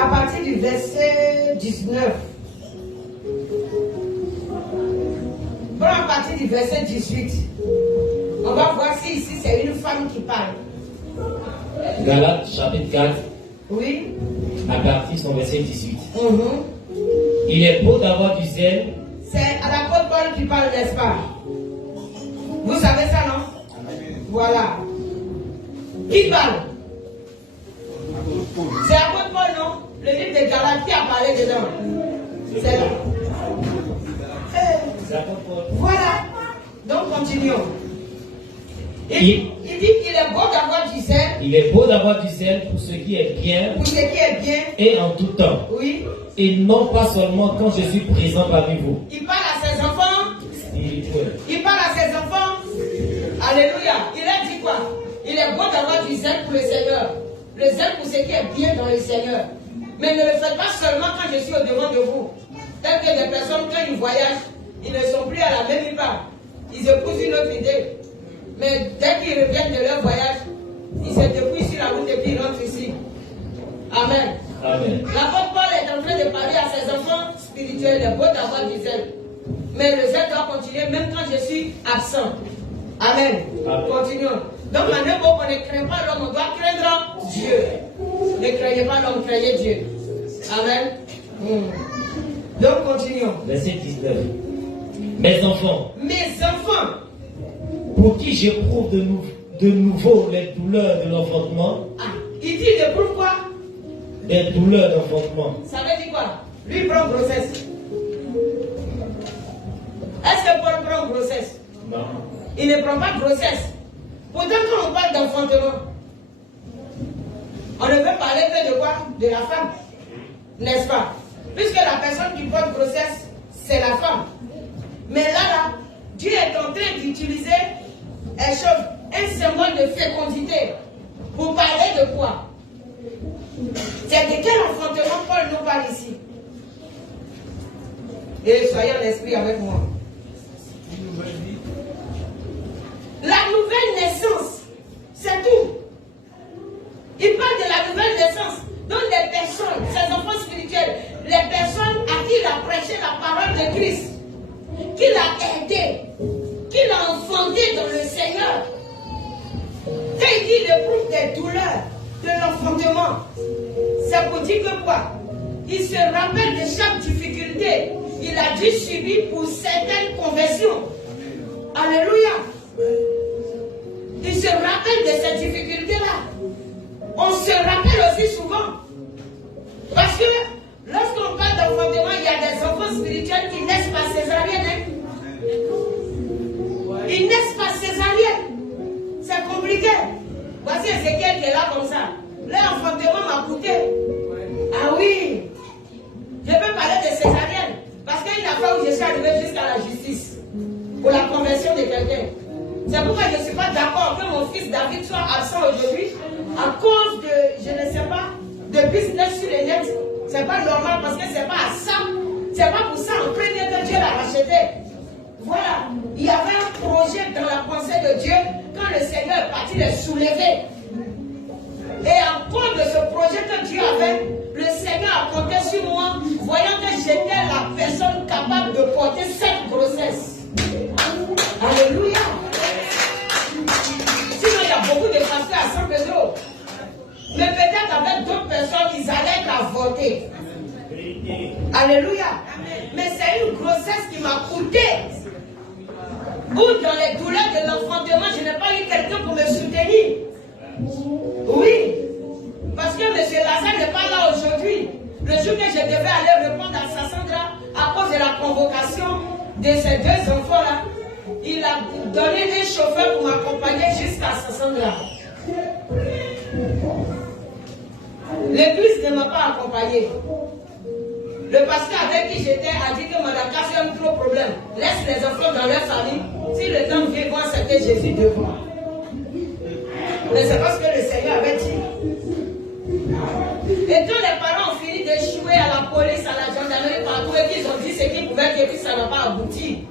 à partir du verset 19. Bon, à partir du verset 18, on va voir si ici c'est une femme qui parle. Galates chapitre 4, Oui. à partir de son verset 18. Mhm. Il est beau d'avoir du zèle. C'est à l'apôtre Paul qui parle, n'est-ce pas? Vous savez ça, non? Voilà. Qui parle? C'est l'apôtre Paul, non? Le livre de Galates, qui a parlé dedans? C'est là. Voilà. Donc, continuons. Il dit qu'il est beau d'avoir du zèle. Il est beau d'avoir du zèle pour ce qui est bien. Pour ce qui est bien. Et en tout temps. Oui. Et non pas seulement quand je suis présent parmi vous. Il parle à ses enfants. Spirituel. Il parle à ses enfants. Alléluia. Il a dit quoi? Il est beau d'avoir du zèle pour le Seigneur. Le zèle pour ce qui est bien dans le Seigneur. Mais ne le faites pas seulement quand je suis au-devant de vous. Tel que des personnes, quand ils voyagent, ils ne sont plus à la même part. Ils épousent une autre idée. Mais dès qu'ils reviennent de leur voyage, ils se dépouillent sur la route et puis ils rentrent ici. Amen. Amen. L'apôtre Paul est en train de parler à ses enfants spirituels. Il est beau d'avoir du zèle. Mais le zèle doit continuer même quand je suis absent. Amen. Amen. Continuons. Donc maintenant, on ne craint pas l'homme, on doit craindre Dieu. Ne craignez pas l'homme, craignez Dieu. Amen. Donc continuons. Verset 19. Mes enfants, pour qui j'éprouve de nouveau les douleurs de l'enfantement. Il dit il éprouve quoi? Des douleurs d'enfantement. Ça veut dire quoi? Lui il prend grossesse. Est-ce que Paul prend grossesse? Non. Il ne prend pas grossesse. Pourtant quand on parle d'enfantement, On ne veut parler que de quoi? De la femme. N'est-ce pas? Puisque la personne qui porte grossesse, c'est la femme. Mais là, Dieu est en train d'utiliser un symbole de fécondité. Pour parler de quoi? C'est de quel enfantement Paul nous parle ici? Et soyez en esprit avec moi. La nouvelle naissance, c'est tout. Il parle de la nouvelle naissance. Donc les personnes, ces enfants spirituels, les personnes à qui il a prêché la parole de Christ, qu'il a aidé, qu'il a enfanté dans le Seigneur. Quand il dit qu'il éprouve des douleurs de l'enfantement, c'est pour dire que quoi? Il se rappelle de chaque difficulté. Il a dû subir pour certaines conversions. Alléluia. Il se rappelle de cette difficulté-là. On se rappelle aussi souvent. Parce que lorsqu'on parle d'enfantement, il y a des enfants spirituels qui naissent par césarienne. Ils naissent par césarienne. C'est compliqué. Voici Ézéchiel qui est là comme ça. L'enfantement m'a coûté. Ah oui. Je peux parler de césarienne. Parce qu'il y a une affaire où je suis arrivé jusqu'à la justice. Pour la conversion de quelqu'un. C'est pourquoi je ne suis pas d'accord que mon fils David soit absent aujourd'hui. À cause de, je ne sais pas, de business sur les nets. C'est pas normal parce que c'est pas à ça. C'est pas pour ça en premier que Dieu l'a racheté. Voilà. Il y avait un projet dans la pensée de Dieu quand le Seigneur est parti les soulever. Et à cause de ce projet que Dieu avait, le Seigneur a compté sur moi, voyant que j'étais la personne capable de porter cette grossesse. Alléluia. Sinon, il y a beaucoup de pasteurs à San Pedro. Mais peut-être avec d'autres personnes, ils allaient avorter. Alléluia. Mais c'est une grossesse qui m'a coûté. Ou dans les douleurs de l'enfantement, je n'ai pas eu quelqu'un pour me soutenir. Oui. Parce que M. Lazare n'est pas là aujourd'hui. Le jour que je devais aller répondre à Sassandra, à cause de la convocation de ces deux enfants-là, il a donné des chauffeurs pour m'accompagner jusqu'à Sassandra. L'église ne m'a pas accompagné. Le pasteur avec qui j'étais a dit que Madagascar a un gros problème. Laisse les enfants dans leur famille. Si le temps vient, vont accepter Jésus devant. Mais c'est parce que le Seigneur avait dit. Et quand les parents ont fini d'échouer à la police, à la gendarmerie, partout, et qu'ils ont dit ce qu'ils pouvaient dire, puis ça n'a pas abouti.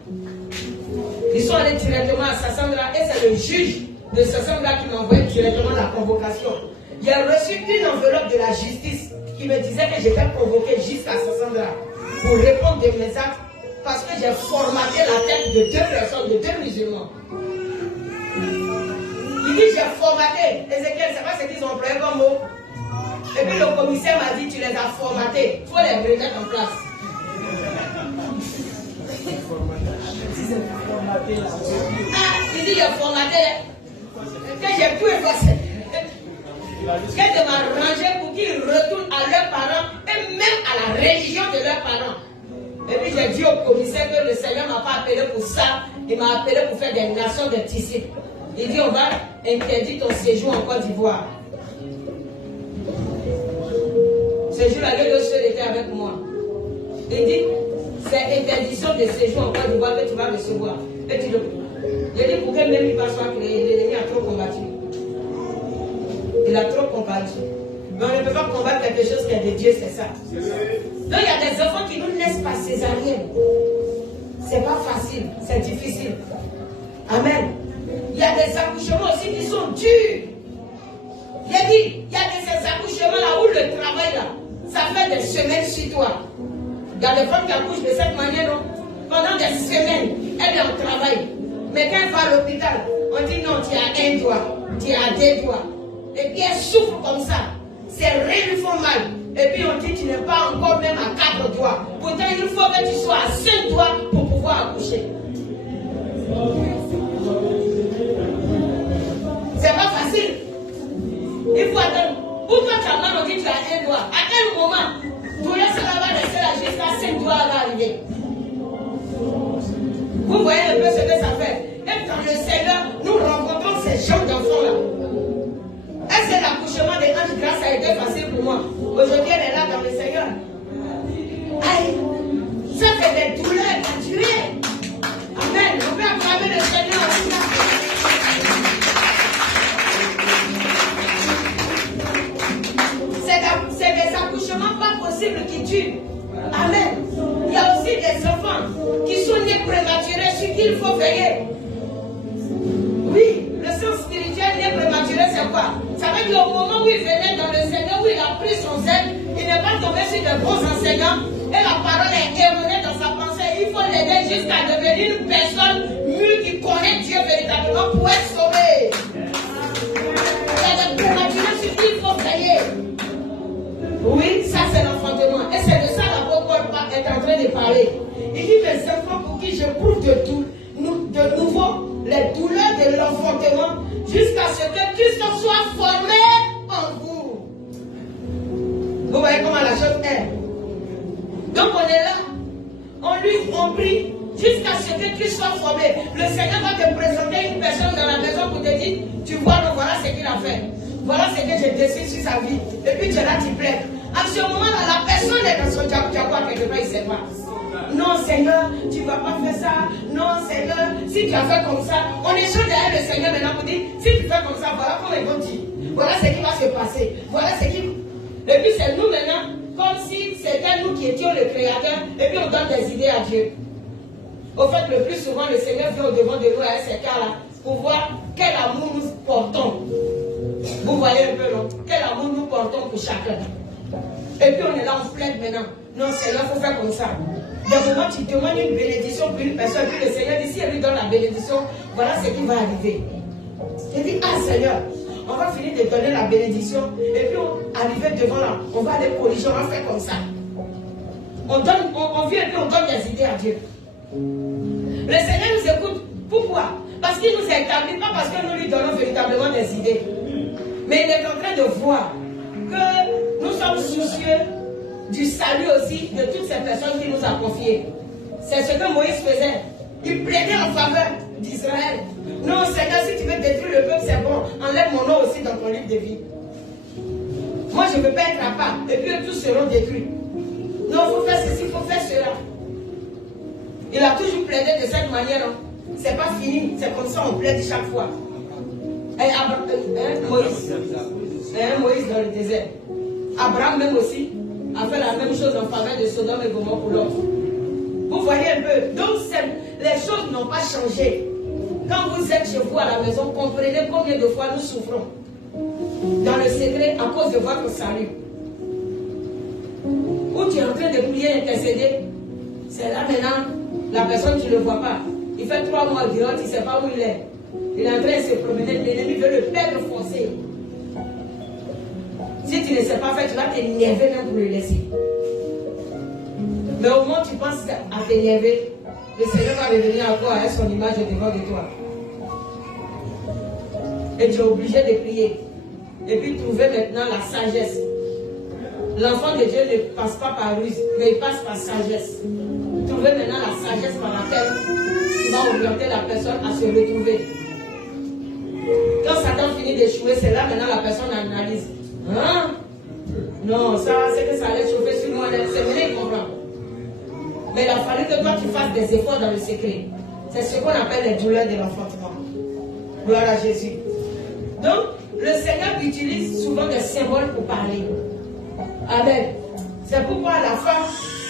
Ils sont allés directement à Sassandra et c'est le juge de Sassandra qui m'a envoyé directement la convocation. J'ai reçu une enveloppe de la justice qui me disait que j'étais convoqué jusqu'à Sassandra pour répondre de mes actes parce que j'ai formaté la tête de deux personnes, de deux musulmans. Il dit j'ai formaté. Ézéchiel, c'est pas ce qu'ils ont employé comme mot. Et puis le commissaire m'a dit tu les as formatés, il faut les remettre en place. Il dit j'ai formaté, que j'ai tout effacé. Que de m'arranger pour qu'ils retournent à leurs parents et même à la religion de leurs parents. Et puis j'ai dit au commissaire que le Seigneur ne m'a pas appelé pour ça, il m'a appelé pour faire des nations de tissus. Il dit on va interdire ton séjour en Côte d'Ivoire. Ce jour-là, le seul était avec moi. Il dit c'est interdiction de séjour en Côte d'Ivoire que tu vas recevoir. Et tu le. Je dis pour que même il va soit créé, l'ennemi a trop combattu. Il a trop combattu. Mais on ne peut pas combattre quelque chose qui est de Dieu, c'est ça. Donc il y a des enfants qui nous naissent par césarienne. C'est pas facile, c'est difficile. Amen. Il y a des accouchements aussi qui sont durs. J'ai dit, il y a ces accouchements là où le travail là, ça fait des semaines sur toi. Il y a des femmes qui accouchent de cette manière, non? Pendant des semaines, elles est en travail. Mais quand elle va à l'hôpital, on dit non, tu as un doigt, tu as deux doigts. Et puis elle souffre comme ça. Ses reins lui font mal. Et puis on dit tu n'es pas encore même à 4 doigts. Pourtant il faut que tu sois à 5 doigts pour pouvoir accoucher. C'est pas facile. Il faut attendre. Pour toi tu as mal, on dit tu as un doigt. À quel moment tout le ça va rester là jusqu'à 5 doigts va arriver. Vous voyez un peu ce que ça fait. Et dans le Seigneur, nous rencontrons ces gens d'enfants là. Est-ce que l'accouchement des anges grâce a été facile pour moi? Aujourd'hui, elle est là dans le Seigneur. Aïe, ça fait des douleurs à tuer. Amen. On peut acclamer le Seigneur. C'est des accouchements pas possibles qui tuent. Amen. Il y a aussi des enfants qui sont nés prématurés sur qui il faut veiller. Oui, le sens spirituel né prématuré, c'est quoi? Ça veut dire au moment où il venait dans le Seigneur, où il a pris son zèle, il n'est pas tombé sur de bons enseignants et la parole est erronée dans sa pensée. Il faut l'aider jusqu'à devenir une personne mûre qui connaît Dieu véritablement pour être sauvé. Il y a des prématurés sur qui il faut veiller. Oui, ça c'est l'enfantement. Et c'est de ça l'apôtre Paul est en train de parler. Il dit, mes enfants pour qui je prouve de nouveau les douleurs de l'enfantement jusqu'à ce que Christ soit formé en vous. Vous voyez comment la chose est. Donc on est là, on prie jusqu'à ce que Christ soit formé. Le Seigneur va te présenter une personne dans la maison pour te dire, tu vois, donc voilà ce qu'il a fait. Voilà ce que j'ai décidé sur sa vie. Et puis tu es là, tu plaides. À ce moment-là, la personne est dans son diable quelque part, il ne sait pas. Non, Seigneur, tu ne vas pas faire ça. Non, Seigneur, si tu as fait comme ça, on est chaud derrière le Seigneur maintenant pour dire, si tu fais comme ça, voilà comment ils vont dire. Voilà ce qui va se passer. Voilà ce qui. Et puis c'est nous maintenant, comme si c'était nous qui étions le Créateur, et puis on donne des idées à Dieu. Au fait, le plus souvent, le Seigneur vient au devant de nous à ces cas-là pour voir quel amour nous portons. Vous voyez un peu, non? Quel amour nous portons pour chacun. Et puis on est là, on plaide maintenant. Non, Seigneur, il faut faire comme ça. D'un moment, tu demandes une bénédiction pour une personne, puis le Seigneur dit, si elle lui donne la bénédiction, voilà ce qui va arriver. Tu dis, ah Seigneur, on va finir de donner la bénédiction, et puis on arrive devant là, on va aller corriger, on va faire comme ça. On vient et puis on donne des idées à Dieu. Le Seigneur nous écoute. Pourquoi? Parce qu'il nous a établis, pas parce que nous lui donnons véritablement des idées. Mais il est en train de voir que nous sommes soucieux du salut aussi de toutes ces personnes qu'il nous a confiées. C'est ce que Moïse faisait. Il plaidait en faveur d'Israël. Non, Seigneur, si tu veux détruire le peuple, c'est bon. Enlève mon nom aussi dans ton livre de vie. Moi, je ne veux pas être à part. Et puis, eux tous seront détruits. Non, il faut faire ceci, il faut faire cela. Il a toujours plaidé de cette manière. C'est pas fini. C'est comme ça, on plaide chaque fois. Et Moïse. Moïse dans le désert. Abraham même aussi a fait la même chose en faveur de Sodome et Gomorrhe pour l'autre. Vous voyez un peu. Donc les choses n'ont pas changé. Quand vous êtes chez vous à la maison, comprenez combien de fois nous souffrons dans le secret à cause de votre salut. Où tu es en train de prier, intercéder, c'est là maintenant, la personne tu ne le vois pas. Il fait 3 mois au dehors, tu ne sais pas où il est. Il est en train de se promener, l'ennemi veut le perdre forcé. Si tu ne sais pas faire, tu vas t'énerver même pour le laisser. Mais au moment où tu penses à t'énerver, le Seigneur va revenir encore à son image devant de toi. Et tu es obligé de prier. Et puis trouver maintenant la sagesse. L'enfant de Dieu ne passe pas par ruse, mais il passe par sagesse. Trouver maintenant la sagesse par laquelle il va orienter la personne à se retrouver. Quand Satan finit d'échouer, c'est là maintenant la personne analyse. Hein? Non, ça, c'est que ça allait chauffer sur moi. C'est vrai, il comprend. Mais il a fallu que toi tu fasses des efforts dans le secret. C'est ce qu'on appelle les douleurs de l'enfantement. Gloire à Jésus. Donc, le Seigneur utilise souvent des symboles pour parler. Amen. C'est pourquoi la femme,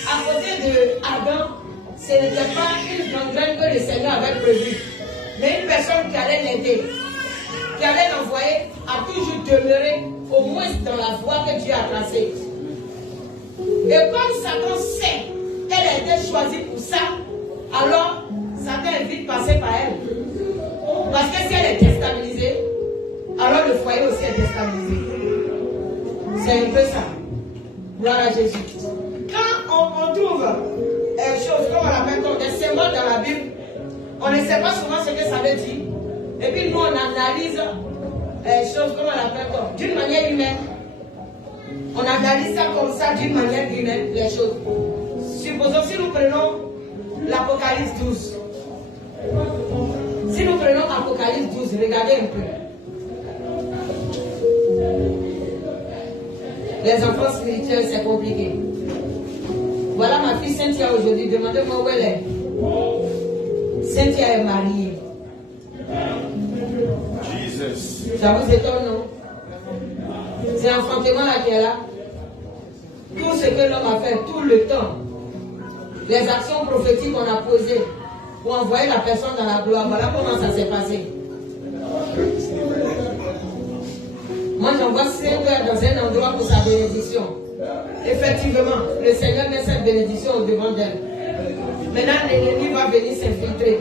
à côté de Adam, ce n'était pas une gangrène que le Seigneur avait prévue, mais une personne qui allait l'aider, qui allait l'envoyer à toujours demeurer au moins dans la voie que Dieu a tracée. Et comme Satan sait qu'elle a été choisie pour ça, alors Satan est vite passé par elle. Parce que si elle est déstabilisée, alors le foyer aussi est déstabilisé. C'est un peu ça. Gloire à Jésus. Quand on trouve des choses, comme on l'appelle, comme des symboles dans la Bible, on ne sait pas souvent ce que ça veut dire. Et puis nous, on analyse les choses, comme on l'appelle, d'une manière humaine. On analyse ça comme ça, d'une manière humaine, les choses. Supposons, si nous prenons l'Apocalypse 12. Si nous prenons Apocalypse 12, regardez un peu. Les enfants spirituels, c'est compliqué. Voilà ma fille Cynthia aujourd'hui. Demandez-moi où elle est. Cynthia est mariée. Jesus. Ça vous étonne, non? C'est l'enfantement là qui est là. Tout ce que l'homme a fait, tout le temps. Les actions prophétiques qu'on a posées pour envoyer la personne dans la gloire. Voilà comment ça s'est passé. Moi, j'envoie Seigneur dans un endroit pour sa bénédiction. Effectivement, le Seigneur met cette bénédiction au devant d'elle. Maintenant, l'ennemi va venir s'infiltrer.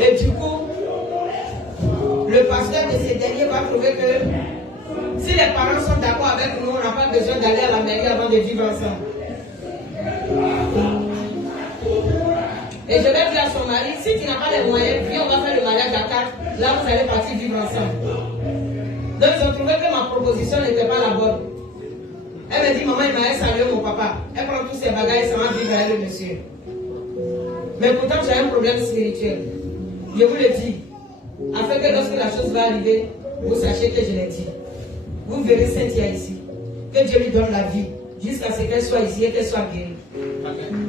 Et du coup, le pasteur de ces derniers va trouver que si les parents sont d'accord avec nous, on n'a pas besoin d'aller à la mairie avant de vivre ensemble. Et je vais dire à son mari, si tu n'as pas les moyens, viens, on va faire le mariage à 4. Là, vous allez partir vivre ensemble. Donc, ils ont trouvé que ma proposition n'était pas la bonne. Elle me dit, maman, il m'a salué mon papa. Elle prend tous ses bagages et s'en va vivre avec le monsieur. Mais pourtant, j'ai un problème spirituel. Je vous le dis. Afin que lorsque la chose va arriver, vous sachiez que je l'ai dit. Vous verrez Cynthia ici. Que Dieu lui donne la vie. Jusqu'à ce qu'elle soit ici et qu'elle soit guérie.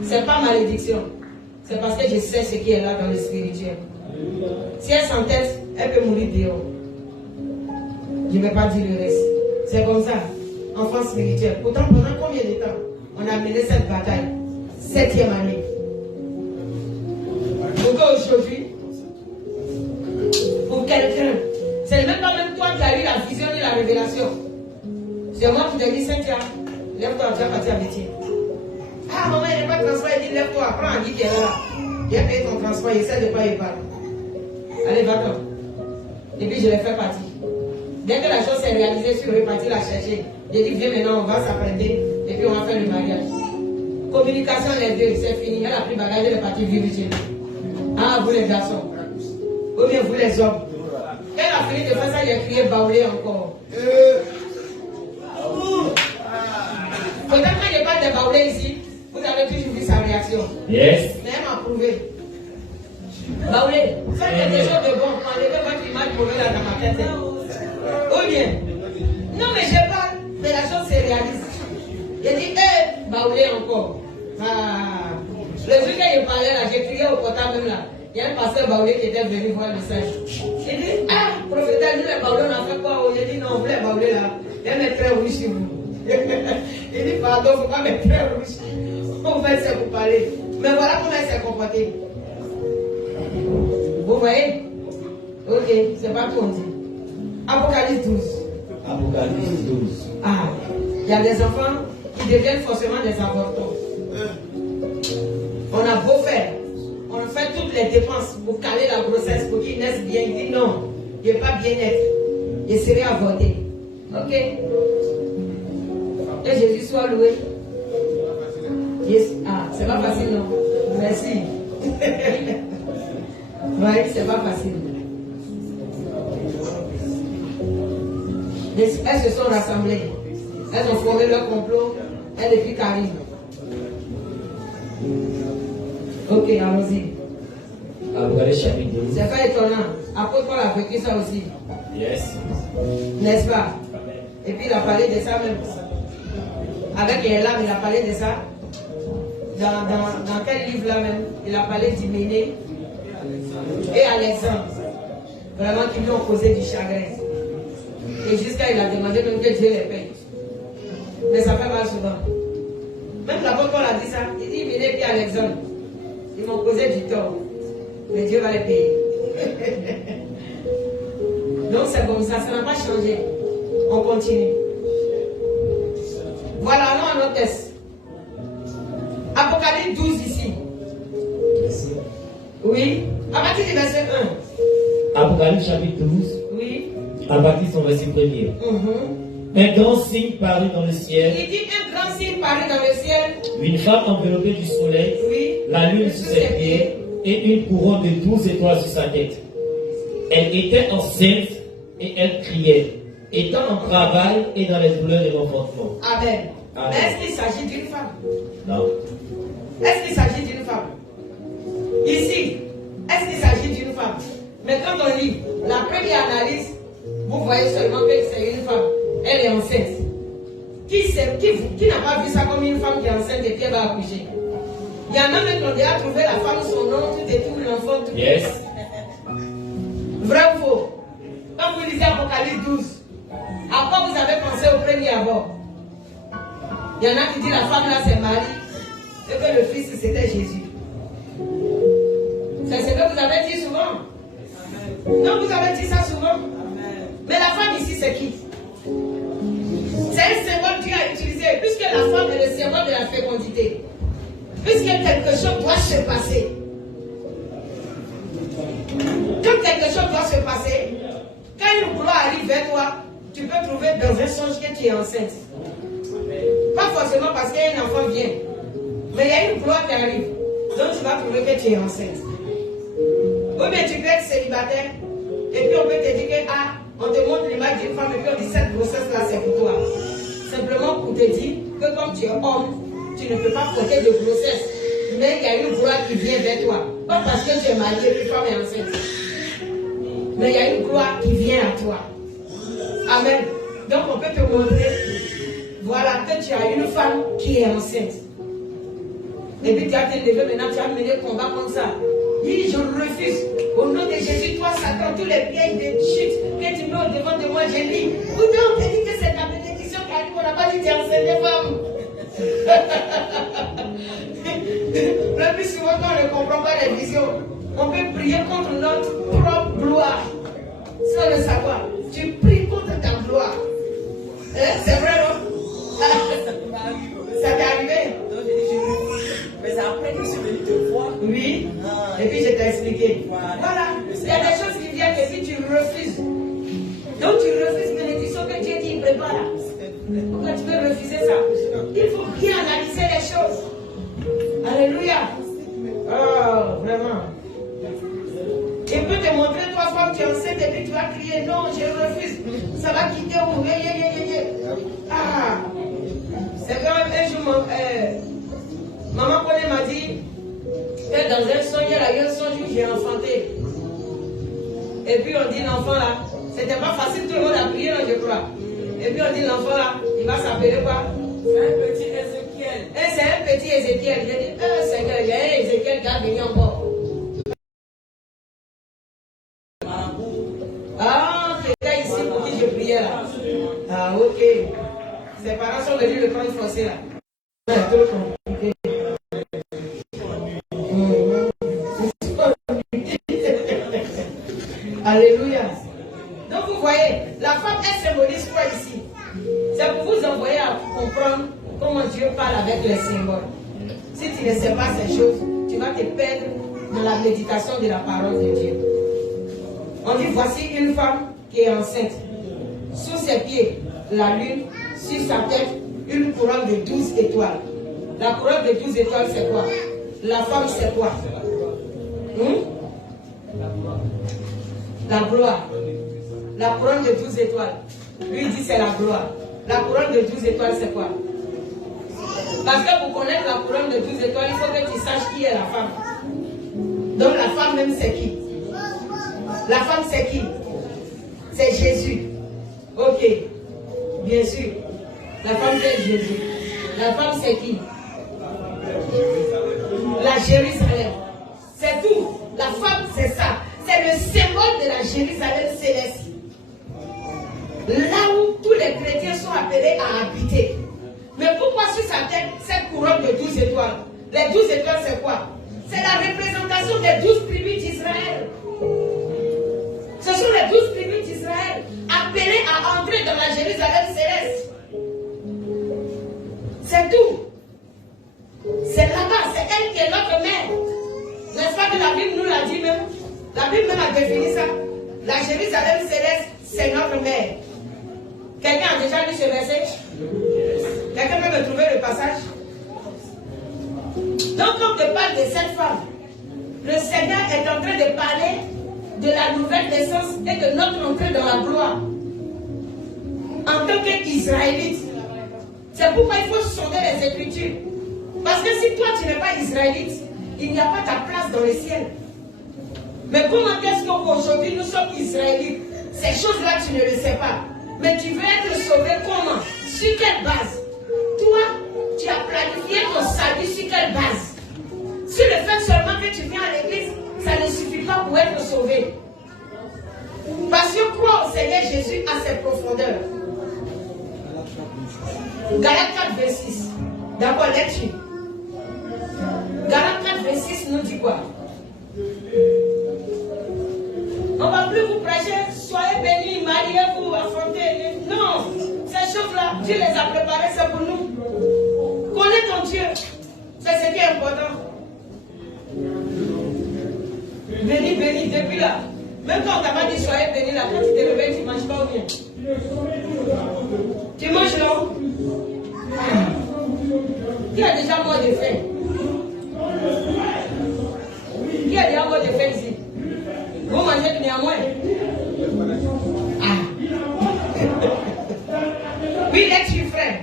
Ce n'est pas malédiction. C'est parce que je sais ce qui est là dans le spirituel. Si elle s'entête, elle peut mourir dehors. Je ne vais pas dire le reste. C'est comme ça. Enfant spirituel. Pourtant, pendant combien de temps on a mené cette bataille? 7e année. Pourquoi aujourd'hui, pour quelqu'un, c'est même pas même toi qui as eu la vision et la révélation. C'est moi qui t'ai dit, Cynthia, lève-toi, tu vas partir à métier. Ah, maman, il n'est pas de transport, il dit, lève-toi, prends Andy qui est là. Il a payé ton transport, il essaie de pas y parler. Allez, va-t'en. Et puis je l'ai fait partir. Dès que la chose s'est réalisée, je suis reparti la chercher. J'ai dit, viens maintenant, on va s'apprêter et puis on va faire le mariage. Communication, les deux, c'est fini. Elle a pris bagage, elle est partie vivre chez nous. Ah, vous les garçons. Ou bien vous les hommes. Quand elle a fini de faire ça, il a crié baoulé encore. Peut-être quand il n'y a pas de baoulé ici, vous avez toujours vu sa réaction. Yes. Mais elle m'a prouvé. Baoulé, faites quelque chose de bon pour enlever votre image mauvaise là dans ma tête. Ou bien, non mais j'ai pas, mais la chose se réalise. J'ai dit, baoulé encore. Ah. Le jour qu'il parlait là, j'ai crié au portable même là. Il y a un pasteur baoulé qui était venu voir le message. J'ai dit, prophète, nous les baoulés, on a fait quoi? J'ai dit, non, vous les baoulés là, il y a mes très rouges chez vous. Il dit, pardon, il ne faut pas mettre très rouge. On va essayer de vous parler. Mais voilà comment elle s'est comportée. Vous voyez? Ok, c'est pas tout on dit. Apocalypse 12. Apocalypse 12. Ah, il y a des enfants qui deviennent forcément des avortons. On a beau faire, on fait toutes les dépenses pour caler la grossesse, pour qu'ils naissent bien. Il dit non, il n'est pas bien être. Il serait avorté. Ok? Que Jésus soit loué. Yes. Ah, c'est pas facile, non? Merci. Oui, c'est pas facile. Elles se sont rassemblées. Elles ont formé leur complot. Elle et puis Karine. Ok, allons-y. Apocalypse chapitre 12. C'est pas étonnant. Apôtre Paul a vécu ça aussi. Yes. N'est-ce pas? Et puis il a parlé de ça même. Avec les larmes, il a parlé de ça. Dans quel livre là même? Il a parlé d'Hyménée et Alexandre. Vraiment qui lui ont causé du chagrin. Et jusqu'à il a demandé même que Dieu les paye. Mais ça fait mal souvent. Même l'apôtre Paul a dit ça. Il dit Hyménée et Alexandre. Ils m'ont causé du tort. Mais Dieu va les payer. Donc c'est comme ça n'a pas changé. On continue. Voilà, allons à notre test. Apocalypse 12 ici. Oui. À partir du verset 1. Apocalypse chapitre 12. Oui. À partir de son verset 1er. Un grand signe parut dans le ciel. Il dit un grand signe parut dans le ciel. Une femme enveloppée du soleil. Oui. La lune sous ses pieds. Et une couronne de 12 étoiles sur sa tête. Elle était enceinte et elle criait, étant en travail et dans les douleurs de l'enfantement. Amen. Amen. Est-ce qu'il s'agit d'une femme? Non. Est-ce qu'il s'agit d'une femme? Ici, est-ce qu'il s'agit d'une femme? Mais quand on lit la première analyse, vous voyez seulement que c'est une femme. Elle est enceinte. Qui n'a pas vu ça comme une femme qui est enceinte et qui va accoucher? Il y en a même qui ont déjà trouvé la femme, son nom, tout et tout, l'enfant, tout. Yes. Vrai ou faux? Quand vous lisez Apocalypse 12, à quoi vous avez pensé au premier abord? Il y en a qui disent la femme là c'est Marie et que le fils c'était Jésus. C'est ce que vous avez dit souvent. Non, vous avez dit ça souvent. Mais la femme ici c'est qui? C'est un symbole que Dieu a utilisé, puisque la femme est le symbole de la fécondité. Puisque quelque chose doit se passer. Quand quelque chose doit se passer, quand une gloire arrive vers toi, tu peux trouver dans un songe que tu es enceinte. Pas forcément parce qu'un enfant vient, mais il y a une gloire qui arrive, donc tu vas trouver que tu es enceinte. Ou bien tu peux être célibataire, et puis on peut te dire que on te montre l'image d'une femme, et puis on dit cette grossesse-là c'est pour toi. Simplement pour te dire que comme tu es homme, tu ne peux pas porter de grossesse, mais il y a une gloire qui vient vers toi. Pas parce que tu es marié, puis femme est enceinte. Mais il y a une gloire qui vient à toi. Amen. Donc on peut te montrer, voilà, que tu as une femme qui est enceinte. Et puis tu as te lever maintenant, tu as mené le combat comme ça. Dis, je refuse. Au nom de Jésus, toi, Satan, tous les pièges de chute que tu mets au devant de moi, je lis. Ou bien on te dit que c'est ta bénédiction qui arrive, on n'a pas dit que tu es enceinte, femme. Le plus souvent, quand on ne comprend pas les visions, on peut prier contre notre propre gloire. Sans le savoir, tu pries contre ta gloire. C'est vrai, non? Ça t'est arrivé? Mais après, je suis venu te voir. Oui. Et puis je t'ai expliqué. Voilà. Il y a des choses qui viennent et puis tu refuses. Donc tu refuses bénédiction que Dieu dit, prépare. Pourquoi tu peux refuser ça? Il faut bien analyser les choses. Alléluia. Oh, vraiment. Il peut te montrer, toi, femme, tu es enceinte et puis tu vas crier, non, je refuse. Ça va quitter où? Ah. C'est quand même un jour, maman Pauline m'a dit que dans un songe, il y a eu un songe où j'ai enfanté. Et puis on dit l'enfant là, c'était pas facile, tout le monde a prié, je crois. Et puis on dit l'enfant là, il va s'appeler quoi? C'est un petit Ézéchiel. C'est un petit Ézéchiel. J'ai dit, Seigneur, il y a un Ézéchiel qui a venu encore. Ah, c'était ici pour qui je priais là. Ah, ok. Ses parents sont venus le prendre forcé là. C'est trop compliqué. Alléluia. Donc vous voyez, la femme, elle symbolise quoi ici? C'est pour vous envoyer à comprendre comment Dieu parle avec les symboles. Si tu ne sais pas ces choses, tu vas te perdre dans la méditation de la parole de Dieu. On dit, voici une femme qui est enceinte. Sous ses pieds, la lune, sur sa tête, une couronne de 12 étoiles. La couronne de 12 étoiles, c'est quoi? La femme, c'est quoi? La gloire. La couronne de 12 étoiles. Lui, il dit c'est la gloire. La couronne de 12 étoiles, c'est quoi? Parce que pour connaître la couronne de 12 étoiles, il faut que tu saches qui est la femme. Donc la femme même, c'est qui? La femme, c'est qui? C'est Jésus. Ok. Bien sûr. La femme, c'est Jésus. La femme, c'est qui? La Jérusalem. C'est tout. La femme, c'est ça. C'est le symbole de la Jérusalem céleste. Là où tous les chrétiens sont appelés à habiter. Mais pourquoi sur sa tête, cette couronne de 12 étoiles? Les 12 étoiles, c'est quoi? C'est la représentation des 12 tribus d'Israël. Ce sont les 12 tribus d'Israël appelées à entrer dans la Jérusalem céleste. C'est tout. C'est là-bas, c'est elle qui est notre mère. N'est-ce pas que la Bible nous l'a dit même? La Bible même a défini ça. La Jérusalem céleste, c'est notre mère. Quelqu'un a déjà lu ce verset? Quelqu'un peut me trouver le passage? Donc, quand on te parle de cette femme, le Seigneur est en train de parler de la nouvelle naissance et de notre entrée dans la gloire. En tant qu'Israélite. C'est pourquoi il faut sonder les Écritures. Parce que si toi tu n'es pas israélite, il n'y a pas ta place dans le ciel. Mais comment est-ce qu'aujourd'hui nous sommes israélites? Ces choses-là tu ne le sais pas. Mais tu veux être sauvé comment? Sur quelle base? Toi, tu as planifié ton salut sur quelle base? Sur le fait seulement que tu viens à l'église, ça ne suffit pas pour être sauvé. Parce que croire au Seigneur Jésus à ses profondeurs. Galates 4, 26. D'abord, lecture. Galates 4, 26 nous dit quoi? On ne va plus vous prêcher, soyez bénis, mariez-vous, affrontez. Non, ces choses-là, Dieu les a préparées, c'est pour nous. Connais ton Dieu, c'est ce qui est important. Béni, béni, depuis là. Même quand on t'a pas dit soyez béni, là, quand tu te réveilles, tu ne manges pas ou bien? Tu manges non? Qui a déjà mort de faim? Qui a déjà mort de faim ici? Vous mangez néanmoins? Ah. Oui, lecture, frère.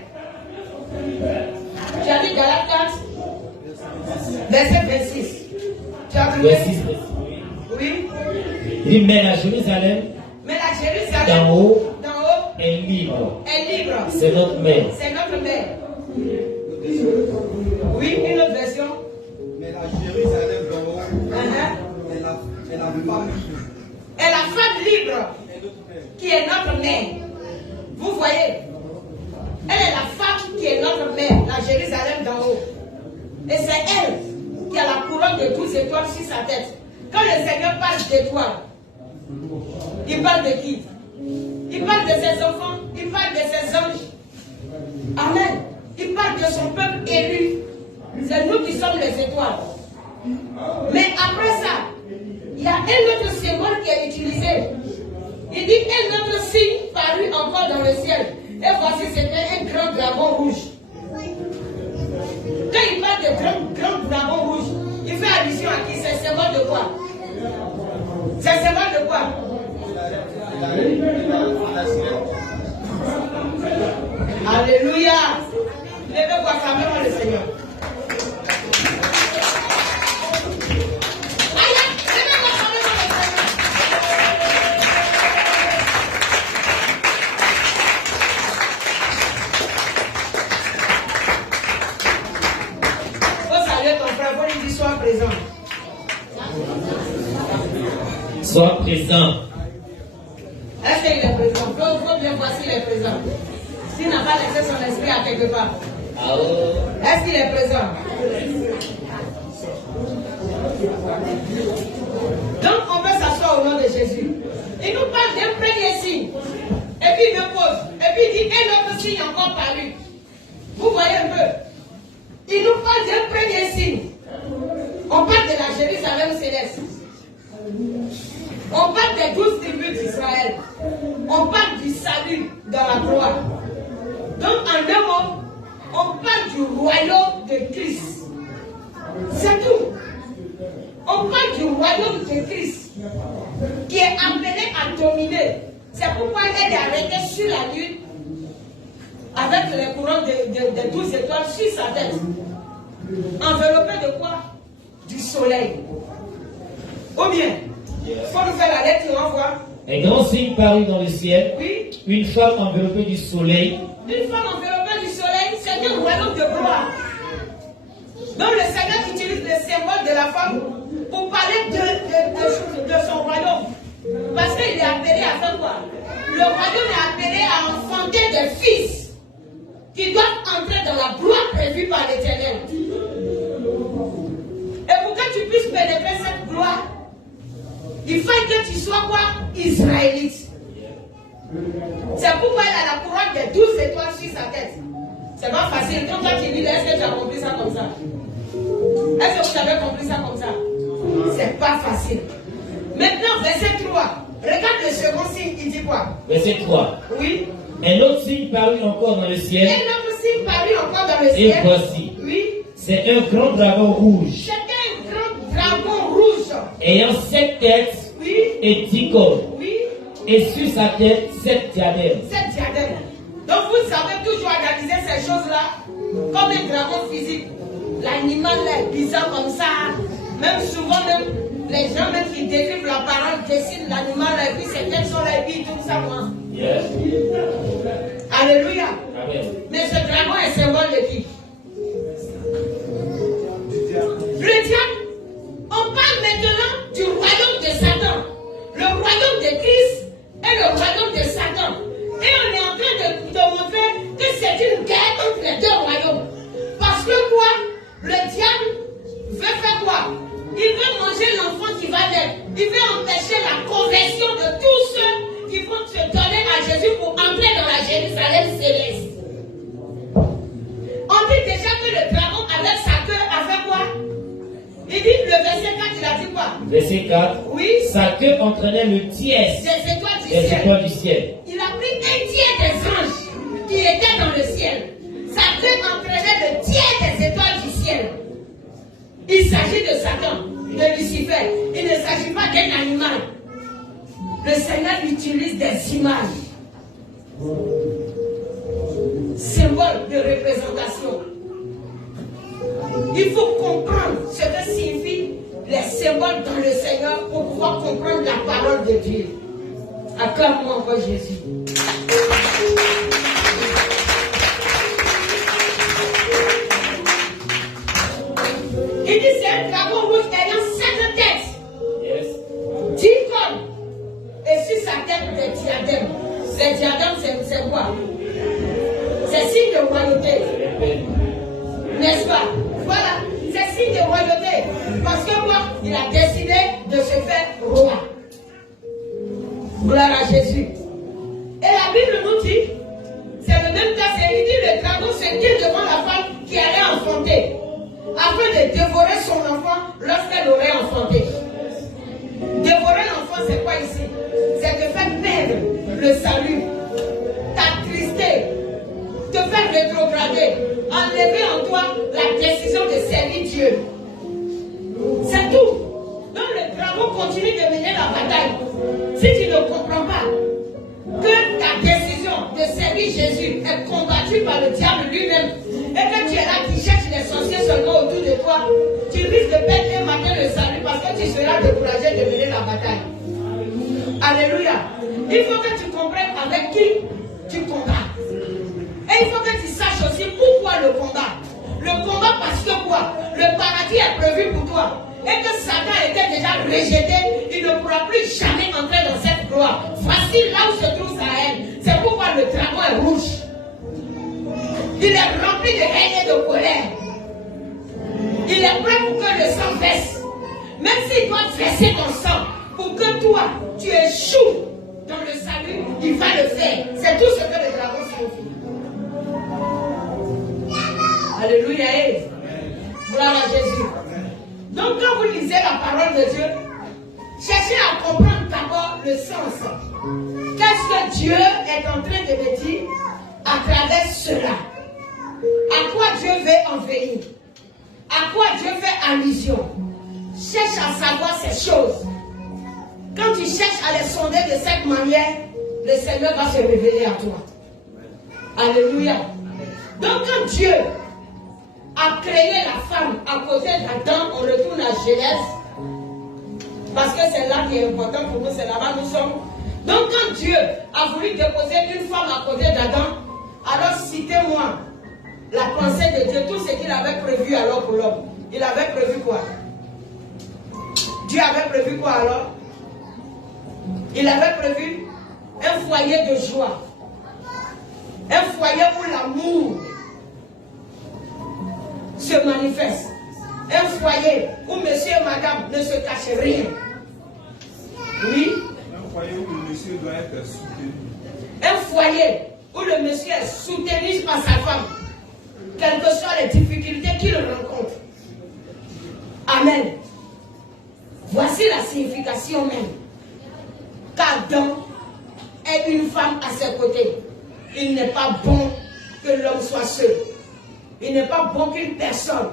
Tu as dit Galates 4, verset 26. Tu as trouvé? Verset 6. Oui. Il dit, mais la Jérusalem d'en haut est libre. C'est notre mère. C'est notre mère. Oui, une autre version. Mais la Jérusalem d'en haut est la femme libre. Et la femme libre qui est notre mère. Vous voyez? Elle est la femme qui est notre mère, la Jérusalem d'en haut. Et c'est elle qui a la couronne de 12 étoiles sur sa tête. Quand le Seigneur parle d'étoiles, il parle de qui? Il parle de ses enfants, il parle de ses anges. Amen. Il parle de son peuple élu. C'est nous qui sommes les étoiles. Mais après ça, il y a un autre symbole qui est utilisé. Il dit un autre signe parut encore dans le ciel. Et voici, c'était un grand dragon rouge. Quand il parle de grand dragon rouge, il fait allusion à qui? C'est symbole de quoi? C'est symbole de quoi? Alléluia. Levez-vous, acclamez-moi le Seigneur. Sois présent. Est-ce qu'il est présent? Il faut bien voir s'il est présent. S'il n'a pas laissé son esprit à quelque part. Est-ce qu'il est présent? Donc on peut s'asseoir au nom de Jésus. Il nous parle d'un premier signe. Et puis il me pose. Et puis il dit un autre signe encore paru. Vous voyez un peu? Il nous parle d'un premier signe. On parle de la Jérusalem céleste. On parle des 12 tribus d'Israël. On parle du salut dans la gloire. Donc en deux mots, on parle du royaume de Christ. C'est tout. On parle du royaume de Christ qui est appelé à dominer. C'est pourquoi elle est arrêtée sur la lune avec les couronnes de 12 étoiles sur sa tête. Enveloppée de quoi? Du soleil. Ou bien, il faut nous faire la lettre, on va voir. Un grand signe parut dans le ciel. Oui. Une femme enveloppée du soleil. Une femme enveloppée du soleil, c'est un royaume de gloire. Donc le Seigneur utilise le symbole de la femme pour parler de son royaume. Parce qu'il est appelé à faire quoi? Le royaume est appelé à enfanter des fils qui doivent entrer dans la gloire prévue par l'Éternel. Et pour que tu puisses pénétrer cette gloire, il faut que tu sois quoi? Israélite. C'est pourquoi elle a la couronne des 12 étoiles sur sa tête. C'est pas facile. Quand tu lis, est-ce que tu as compris ça comme ça? Est-ce que vous avez compris ça comme ça? C'est pas facile. Maintenant, verset 3. Regarde le second signe, il dit quoi? Verset 3. Oui. Un autre signe parut encore dans le ciel. Un autre signe parut encore dans le ciel. Et voici. Oui. C'est un grand dragon rouge. C'est un grand dragon rouge. Ayant 7 têtes. Oui. Et 10 cornes. Oui. Et sur sa tête 7 diadèmes. 7 diadèmes. Donc vous savez toujours organiser ces choses-là comme un dragon physique. L'animal est bizarre comme ça. Même souvent, même les gens même qui décrivent la parole dessinent l'animal et puis c'est quels sont les billes, tout ça. Moi. Yes. Alléluia. Amen. Amen. Mais ce dragon est symbole de qui? Le diable. On parle maintenant du royaume de Satan. Le royaume de Christ et le royaume de Satan. Et on est en train de montrer que c'est une guerre entre les deux royaumes. Parce que quoi? Le diable veut faire quoi? Il veut manger l'enfant qui va naître. Il veut empêcher la conversion de tous ceux qui vont se donner à Jésus pour entrer dans la Jérusalem céleste. On dit déjà que le dragon avec sa queue a fait quoi? Il dit, le verset 4, il a dit quoi? Verset 4. Oui. Sa queue entraînait le tiers Des étoiles du des ciel. étoiles du ciel. Il a pris un tiers des anges qui étaient dans le ciel. Sa queue entraînait le tiers des étoiles du ciel. Il s'agit de Satan, de Lucifer. Il ne s'agit pas d'un animal. Le Seigneur utilise des images. Symbole de représentation. Il faut comprendre ce que signifient les symboles dans le Seigneur pour pouvoir comprendre la parole de Dieu. Acclame-moi encore Jésus. Il dit c'est un dragon rouge ayant 7 têtes. Yes. 10 cornes. Et sur sa tête des diadèmes. Les diadèmes c'est quoi? C'est signe de royauté. N'est-ce pas? Voilà, c'est signe de royauté. Parce que moi, il a décidé de se faire roi. Gloire à Jésus. Et la Bible nous dit, c'est le même cas, il dit le dragon se tient devant la femme qui allait enfanter, afin de dévorer son enfant lorsqu'elle aurait enfanté. Dévorer l'enfant, c'est quoi ici? C'est de faire perdre le salut, t'attrister, te faire rétrograder, enlever en toi la décision de servir Dieu. C'est tout. Donc le dragon continue de mener la bataille. Si tu ne comprends pas que ta décision de servir Jésus est combattue par le diable lui-même, et que tu es là qui cherches les sorciers seulement autour de toi, tu risques de perdre un matin le salut parce que tu seras découragé de mener la bataille. Alléluia. Il faut que tu comprennes avec qui tu combats. Et il faut que tu saches aussi pourquoi le combat. Le combat parce que quoi? Le paradis est prévu pour toi. Et que Satan était déjà rejeté, il ne pourra plus jamais entrer dans cette gloire. Voici là où se trouve sa haine. C'est pourquoi le dragon est rouge. Il est rempli de haine et de colère. Il est prêt pour que le sang verse. Même s'il doit verser ton sang pour que toi, tu échoues dans le salut, il va le faire. C'est tout ce que le dragon signifie. Alléluia. Gloire à Jésus. Donc quand vous lisez la parole de Dieu, cherchez à comprendre d'abord le sens. Qu'est-ce que Dieu est en train de me dire à travers cela? À quoi Dieu veut en venir? À quoi Dieu fait allusion? Cherche à savoir ces choses. Quand tu cherches à les sonder de cette manière, le Seigneur va se révéler à toi. Alléluia. Donc quand Dieu a créé la femme à côté d'Adam, on retourne à Genèse, parce que c'est là qui est important pour nous, c'est là-bas nous sommes. Donc quand Dieu a voulu déposer une femme à côté d'Adam, alors citez-moi la pensée de Dieu, tout ce qu'il avait prévu alors pour l'homme. Il avait prévu quoi? Dieu avait prévu quoi alors? Il avait prévu un foyer de joie, un foyer où l'amour se manifeste, un foyer où monsieur et madame ne se cachent rien. Oui. Un foyer où le monsieur doit être soutenu. Un foyer où le monsieur est soutenu par sa femme, quelles que soient les difficultés qu'il rencontre. Amen. Voici la signification même. Qu'Adam ait une femme à ses côtés. Il n'est pas bon que l'homme soit seul. Il n'est pas bon qu'une personne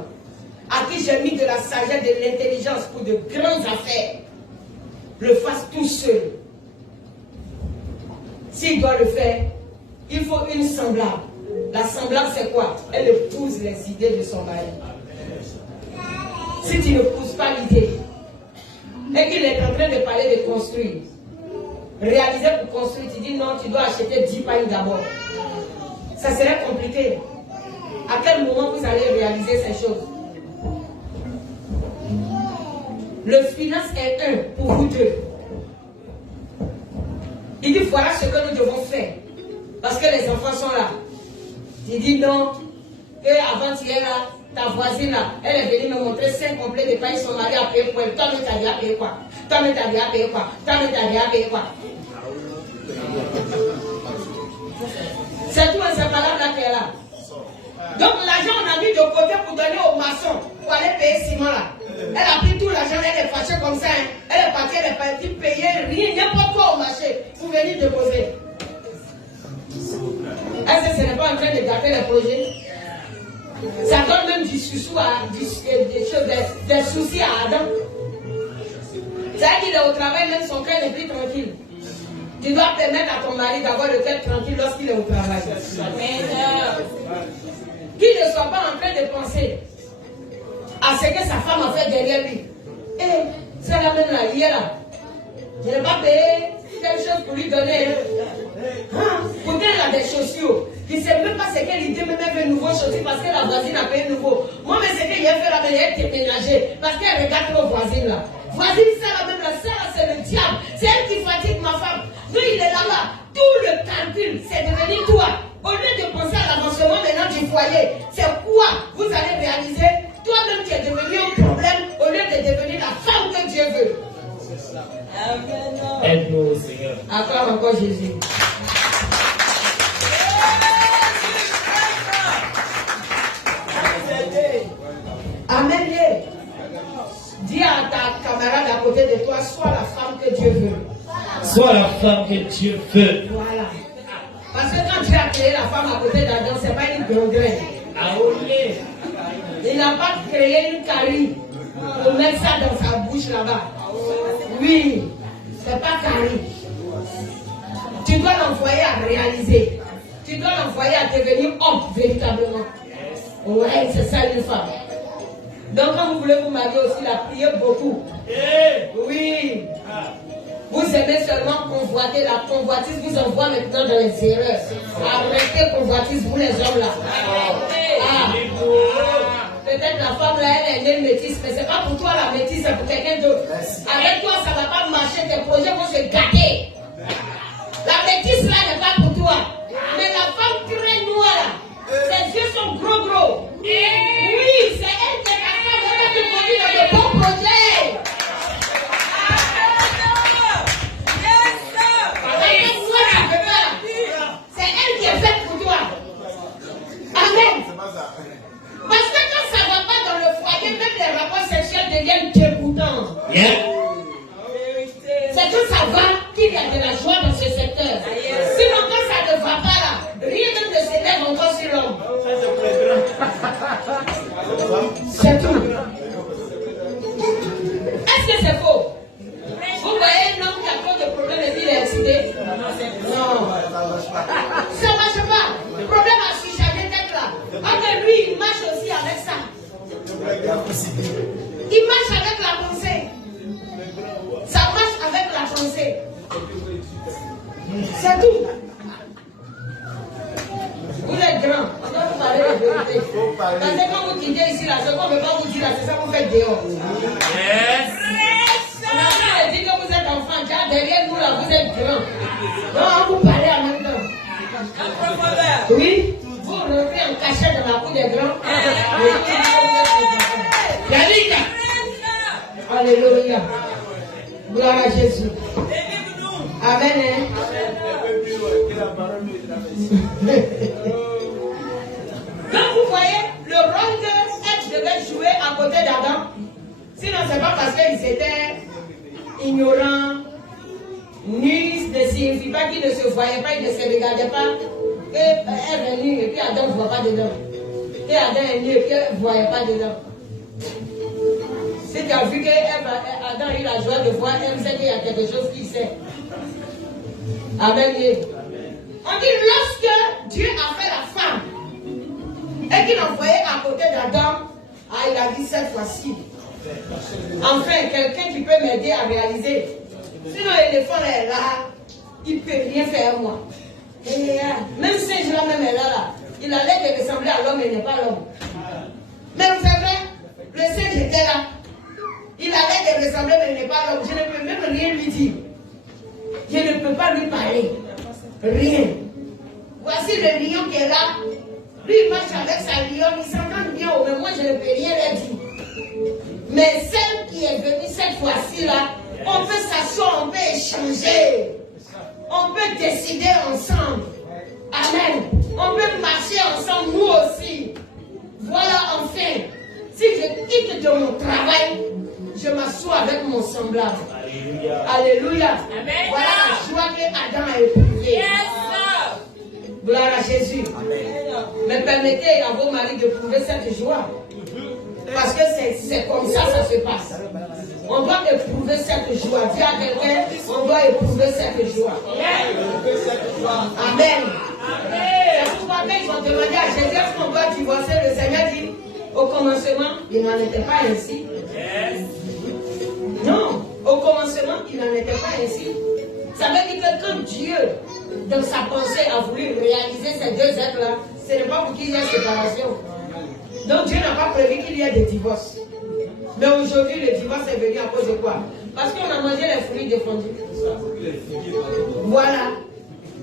à qui j'ai mis de la sagesse, de l'intelligence pour de grandes affaires, le fasse tout seul. S'il doit le faire, il faut une semblable. La semblable, c'est quoi? Elle épouse les idées de son mari. Si tu ne pousses pas l'idée, et qu'il est en train de parler de construire, réaliser pour construire, tu dis non, tu dois acheter 10 pailles d'abord. ça serait compliqué. À quel moment vous allez réaliser ces choses? Le finance est un pour vous deux. Il dit voilà ce que nous devons faire. Parce que les enfants sont là. Il dit non. Et avant-hier là, ta voisine là, elle est venue me montrer 5 complets de paille, son mari a payé pour elle. Toi-même t'as déjà payé quoi? Toi-même t'as déjà payé quoi? Toi-même t'as déjà payé quoi? C'est tout, c'est pas là qui est là. Donc l'argent on a mis de côté pour donner aux maçons, pour aller payer ciment là. Elle a pris tout l'argent, elle est fâchée comme ça. Hein. Elle est partie, elle est partie payer rien, n'importe quoi au marché pour venir déposer. Est-ce que ce n'est pas en train de gâter les projets? Ça donne même des soucis à Adam. C'est-à-dire qu'il est au travail, même son cœur n'est plus tranquille. Tu dois permettre à ton mari d'avoir le cœur tranquille lorsqu'il est au travail. Qu'il ne soit pas en train de penser à ce que sa femme a fait derrière lui. Et c'est la même là, hier là. Je n'ai pas payé quelque chose pour lui donner. Pourtant, elle a des chaussures. Il ne sait même pas ce qu'elle dit, même elle veut nouveau chaussures parce que la voisine a payé nouveau. Moi, mais ce qu'elle a fait là, elle est déménagée parce qu'elle regarde nos voisines là. Voisine, c'est la même là, ça là, c'est le diable. C'est elle qui fatigue ma femme. Lui, il est là-bas. Tout le calcul, c'est devenu toi. Au lieu de penser à l'avancement maintenant du foyer, c'est quoi vous allez réaliser? Toi-même, tu es devenu un problème au lieu de devenir la femme que Dieu veut. Aide-nous, Seigneur. Acclame encore Jésus. Amen. Dis à ta camarade à côté de toi, sois la femme que Dieu veut. Sois la femme que Dieu veut. Voilà. Parce que quand Dieu a créé la femme à côté d'Adam, ce n'est pas une gangrène. Il n'a pas créé une carie pour mettre ça dans sa bouche là-bas. Oui, c'est pas carie. Tu dois l'envoyer à réaliser. Tu dois l'envoyer à devenir homme véritablement. Ouais, c'est ça une femme. Donc quand vous voulez vous marier aussi, la priez beaucoup. Oui. Vous aimez seulement convoiter. La convoitise vous envoie maintenant dans les erreurs. Arrêtez convoitise, vous les hommes là. Peut-être la femme là, elle est née métisse, mais c'est pas pour toi la métisse, c'est pour quelqu'un d'autre. Avec toi, ça ne va pas marcher, tes projets vont se gâter. La métisse là n'est pas pour toi. Mais la femme très noire là, ses yeux sont gros. Oui, c'est elle qui est la femme, elle te conduit dans de bons projets. C'est elle qui est faite pour toi. Amen. Parce que quand ça ne va pas dans le foyer, même les rapports sexuels deviennent dégoûtants. C'est que ça va qu'il y a de la joie dans ce secteur. Sinon, quand ça ne va pas là, rien même ne s'élève encore sur l'homme. C'est tout. Est-ce que c'est faux? Vous voyez un homme qui a trop de problèmes et puis il est excité? Non. Ça ne marche pas. Le problème a su chaque tête là. Ok, lui, il marche aussi avec ça. Il marche avec la pensée. Ça marche avec la pensée. C'est tout. Vous êtes grand. On doit vous parler de vérité. Parce que quand vous quittez ici, là, ce qu'on ne veut pas vous dire, là, c'est ça que vous faites dehors. On a pas dit que vous êtes enfant. Derrière nous, là, vous êtes grand. Donc, vous parlez en même temps. Oui. Vous rentrez en cachette dans la cour des grands. Alléluia. Gloire à Jésus. Amen. Donc vous voyez le rôle que Ève devait jouer à côté d'Adam. Sinon c'est pas parce qu'ils étaient ignorants, nus, ne signifie pas qu'ils ne se voyaient pas, ils ne se regardaient pas. Et Ève est nue et puis Adam ne voit pas dedans. Et Adam est nu et puis elle ne voyait pas dedans. Si tu as vu que Adam a eu la joie de voir, elle sait qu'il y a quelque chose qui sait. Amen. On dit lorsque Dieu a fait la femme et qu'il l'envoyait à côté d'Adam, il a dit cette fois-ci. Enfin, quelqu'un qui peut m'aider à réaliser. Sinon, l'éléphant est là, il ne peut rien faire moi. Même singe là, même elle là, il a l'air de ressembler à l'homme, mais il n'est pas l'homme. Mais vous savez, le singe était là. Il a l'air de ressembler, mais il n'est pas l'homme. Je ne peux même rien lui dire. Je ne peux pas lui parler. Rien. Voici le lion qui est là. Lui, il marche avec sa lion, il s'entend bien, mais moi, je ne peux rien leur dire. Mais celle qui est venue cette fois-ci là, on peut s'asseoir, on peut échanger. On peut décider ensemble. Amen. On peut marcher ensemble, nous aussi. Voilà, enfin. Si je quitte de mon travail, je m'assois avec mon semblable. Alléluia. Alléluia. Amen. Voilà la joie que Adam a éprouvée. Yes. Gloire à Jésus. Amen. Mais permettez à vos maris d'éprouver cette joie. Parce que c'est comme ça ça se passe. On doit éprouver cette joie. Dis à quelqu'un, on doit éprouver cette joie. Amen. C'est pourquoi quand ils ont demandé à Jésus est-ce qu'on doit divorcer, le Seigneur dit, au commencement, il n'en était pas ainsi. Non, au commencement, il n'en était pas ainsi. Ça veut dire que quand Dieu, dans sa pensée, a voulu réaliser ces deux êtres-là, ce n'est pas pour qu'il y ait séparation. Donc Dieu n'a pas prévu qu'il y ait des divorces. Mais aujourd'hui, le divorce est venu à cause de quoi? Parce qu'on a mangé les fruits défendus. Voilà.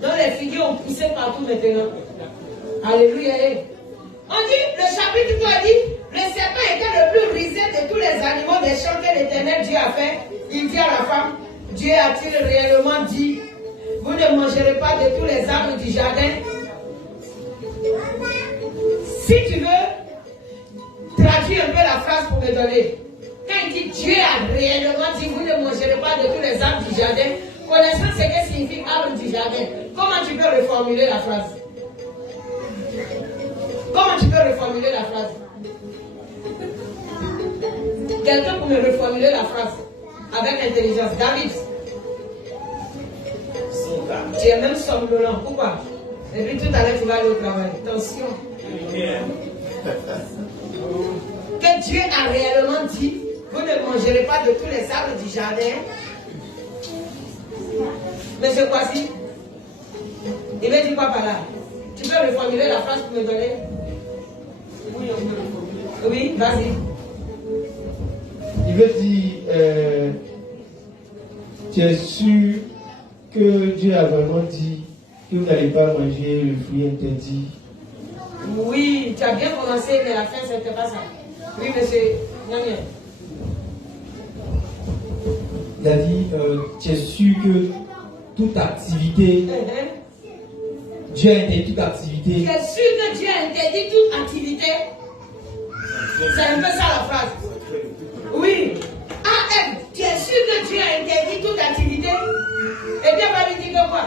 Donc les figuiers ont poussé partout maintenant. Alléluia. On dit, le chapitre 3 dit, le serpent était le plus rusé de tous les animaux des champs que l'Éternel Dieu a fait. Il dit à la femme, Dieu a-t-il réellement dit, vous ne mangerez pas de tous les arbres du jardin? Si tu veux, traduis un peu la phrase pour me donner. Quand il dit Dieu a réellement dit, vous ne mangerez pas de tous les arbres du jardin, connaissant ce que signifie arbre du jardin, comment tu peux reformuler la phrase? Comment tu peux reformuler la phrase? Quelqu'un pour me reformuler la phrase avec intelligence. David, tu es même somnolent. Pourquoi? Et puis tout à l'heure tu vas aller au travail. Attention. Que Dieu a réellement dit, vous ne mangerez pas de tous les arbres du jardin. Monsieur Kwasi, il veut dire quoi par là? Tu peux reformuler la phrase pour me donner? Oui, on peut reformuler. Oui, vas-y. Il veut dire, tu es sûr que Dieu a vraiment dit que vous n'allez pas manger le fruit interdit? Oui, tu as bien commencé, mais la fin, c'était pas ça. Oui, monsieur Daniel. Il a dit, tu es sûr que toute activité, Dieu a interdit toute activité. Tu es sûr que Dieu a interdit toute activité? C'est un peu ça la phrase. Oui. Tu es sûr que Dieu a interdit toute activité? Eh bien, va lui dire que quoi?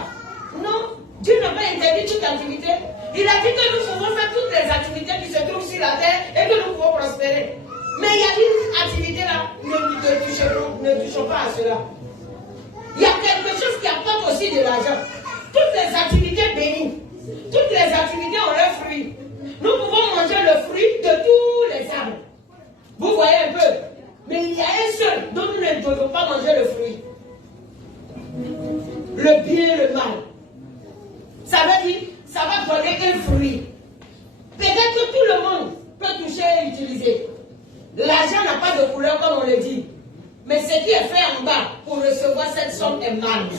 Non, Dieu n'a pas interdit toute activité. Il a dit que nous pouvons faire toutes les activités qui se trouvent sur la terre et que nous pouvons prospérer. Mais il y a une activité là, ne touchons pas à cela. Il y a quelque chose qui apporte aussi de l'argent. Toutes les activités bénies, toutes les activités ont leurs fruits. Nous pouvons manger le fruit de tous les arbres. Vous voyez un peu. Mais il y a un seul dont nous ne devons pas manger le fruit. Le bien et le mal. Ça veut dire, ça va donner un fruit. Peut-être que tout le monde peut toucher et utiliser. L'argent n'a pas de couleur comme on le dit. Mais ce qui est fait en bas pour recevoir cette somme est mal.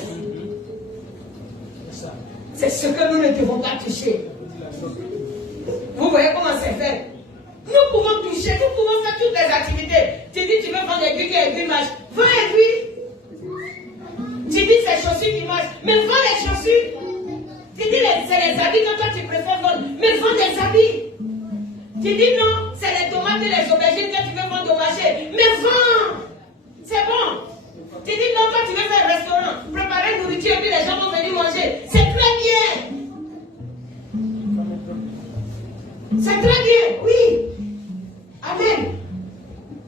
C'est ce que nous ne devons pas toucher. Vous voyez comment c'est fait? Nous pouvons toucher, nous pouvons faire toutes les activités. Tu dis tu veux vendre des aiguilles et aiguilles marchent. Vends aiguilles. Tu dis c'est chaussures qui marchent. Mais vends les chaussures. Tu dis c'est les habits que toi tu préfères vendre. Mais vends des habits. Tu dis non, c'est les tomates et les aubergines que tu veux vendre au marché. Mais vends. C'est bon. Tu dis non, toi tu veux faire un restaurant. Préparer une nourriture et puis les gens vont venir manger. C'est très bien. C'est très bien, oui. Amen.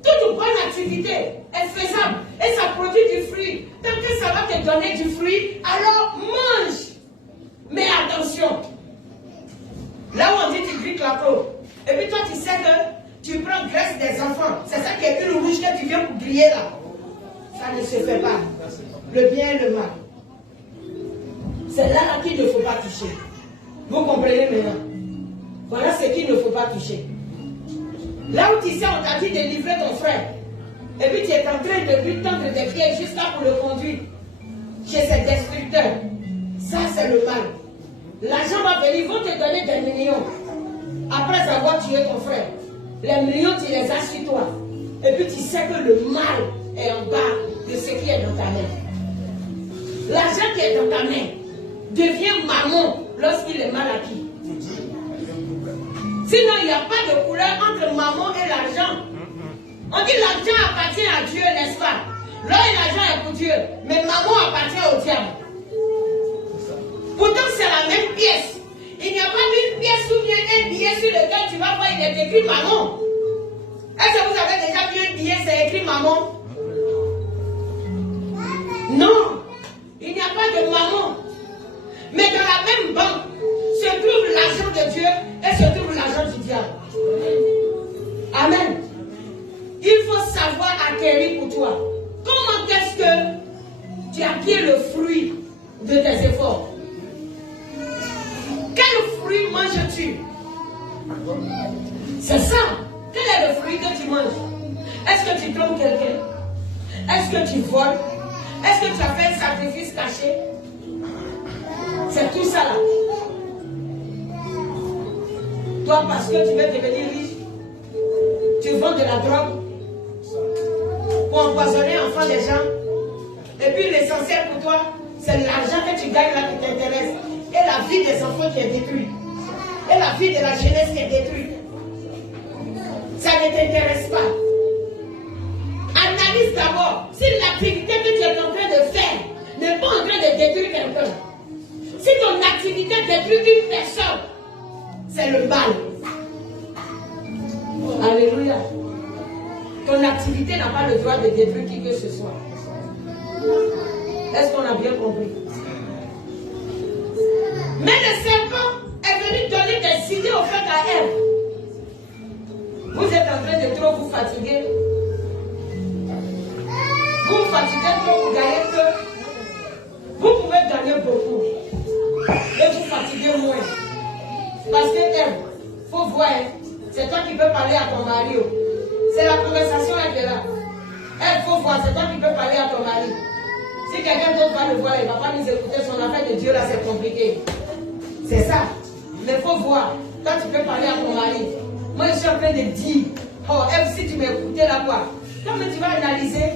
Toute bonne activité est faisable et ça produit du fruit. Tant que ça va te donner du fruit, alors mange. Mais attention. Là où on dit tu griques la peau. Et puis toi tu sais que tu prends graisse des enfants. C'est ça qui est plus rouge que tu viens pour griller là. Ça ne se fait pas. Le bien et le mal. C'est là qu'il ne faut pas toucher. Vous comprenez maintenant? Voilà ce qu'il ne faut pas toucher. Là où tu sais, on t'a dit de livrer ton frère. Et puis tu es en train de lui tendre des pieds juste là pour le conduire chez ses destructeurs. Ça, c'est le mal. L'argent va venir, ils vont te donner des millions. Après avoir tué ton frère, les millions, tu les as sur toi. Et puis tu sais que le mal est en bas de ce qui est dans ta main. L'argent qui est dans ta main devient maman lorsqu'il est mal acquis. Sinon, il n'y a pas de couleur entre maman et l'argent. On dit l'argent appartient à Dieu, n'est-ce pas? L'or et l'argent est pour Dieu, mais maman appartient au diable. Pourtant, c'est la même pièce. Il n'y a pas une pièce ou bien un billet sur lequel tu vas voir, il est écrit maman. Est-ce que vous avez déjà vu un billet, c'est écrit maman? Non, il n'y a pas de maman. Mais dans la même banque se trouve l'argent de Dieu et se trouve l'argent du diable. Amen. Il faut savoir acquérir pour toi. Comment est-ce que tu acquiers le fruit de tes efforts? Quel fruit manges-tu? C'est ça. Quel est le fruit que tu manges? Est-ce que tu trompes quelqu'un? Est-ce que tu voles? Est-ce que tu as fait un sacrifice caché? C'est tout ça là. Toi, parce que tu veux devenir riche, tu vends de la drogue pour empoisonner l'enfant des gens. Et puis l'essentiel pour toi, c'est l'argent que tu gagnes là qui t'intéresse. Et la vie des enfants qui est détruite. Et la vie de la jeunesse qui est détruite. Ça ne t'intéresse pas. Analyse d'abord si l'activité que tu es en train de faire n'est pas en train de détruire quelqu'un. Si ton activité détruit une personne, c'est le mal. Alléluia. Ton activité n'a pas le droit de détruire qui que ce soit. Est-ce qu'on a bien compris? Mais le serpent est venu donner des idées au fait à Ève. Vous êtes en train de trop vous fatiguer. Vous vous fatiguez trop pour gagner peu. Vous pouvez gagner beaucoup. Et vous fatiguez moins. Parce que Ève, il faut voir, c'est toi qui peux parler à ton mari. C'est la conversation est là. Il faut voir, c'est toi qui peux parler à ton mari. Si quelqu'un d'autre va le voir, il ne va pas nous écouter. Son affaire de Dieu là, c'est compliqué. C'est ça. Mais il faut voir. Toi, tu peux parler à ton mari. Moi, je suis en train de dire, oh, Ève, si tu m'écoutais là-bas, toi, mais tu vas analyser.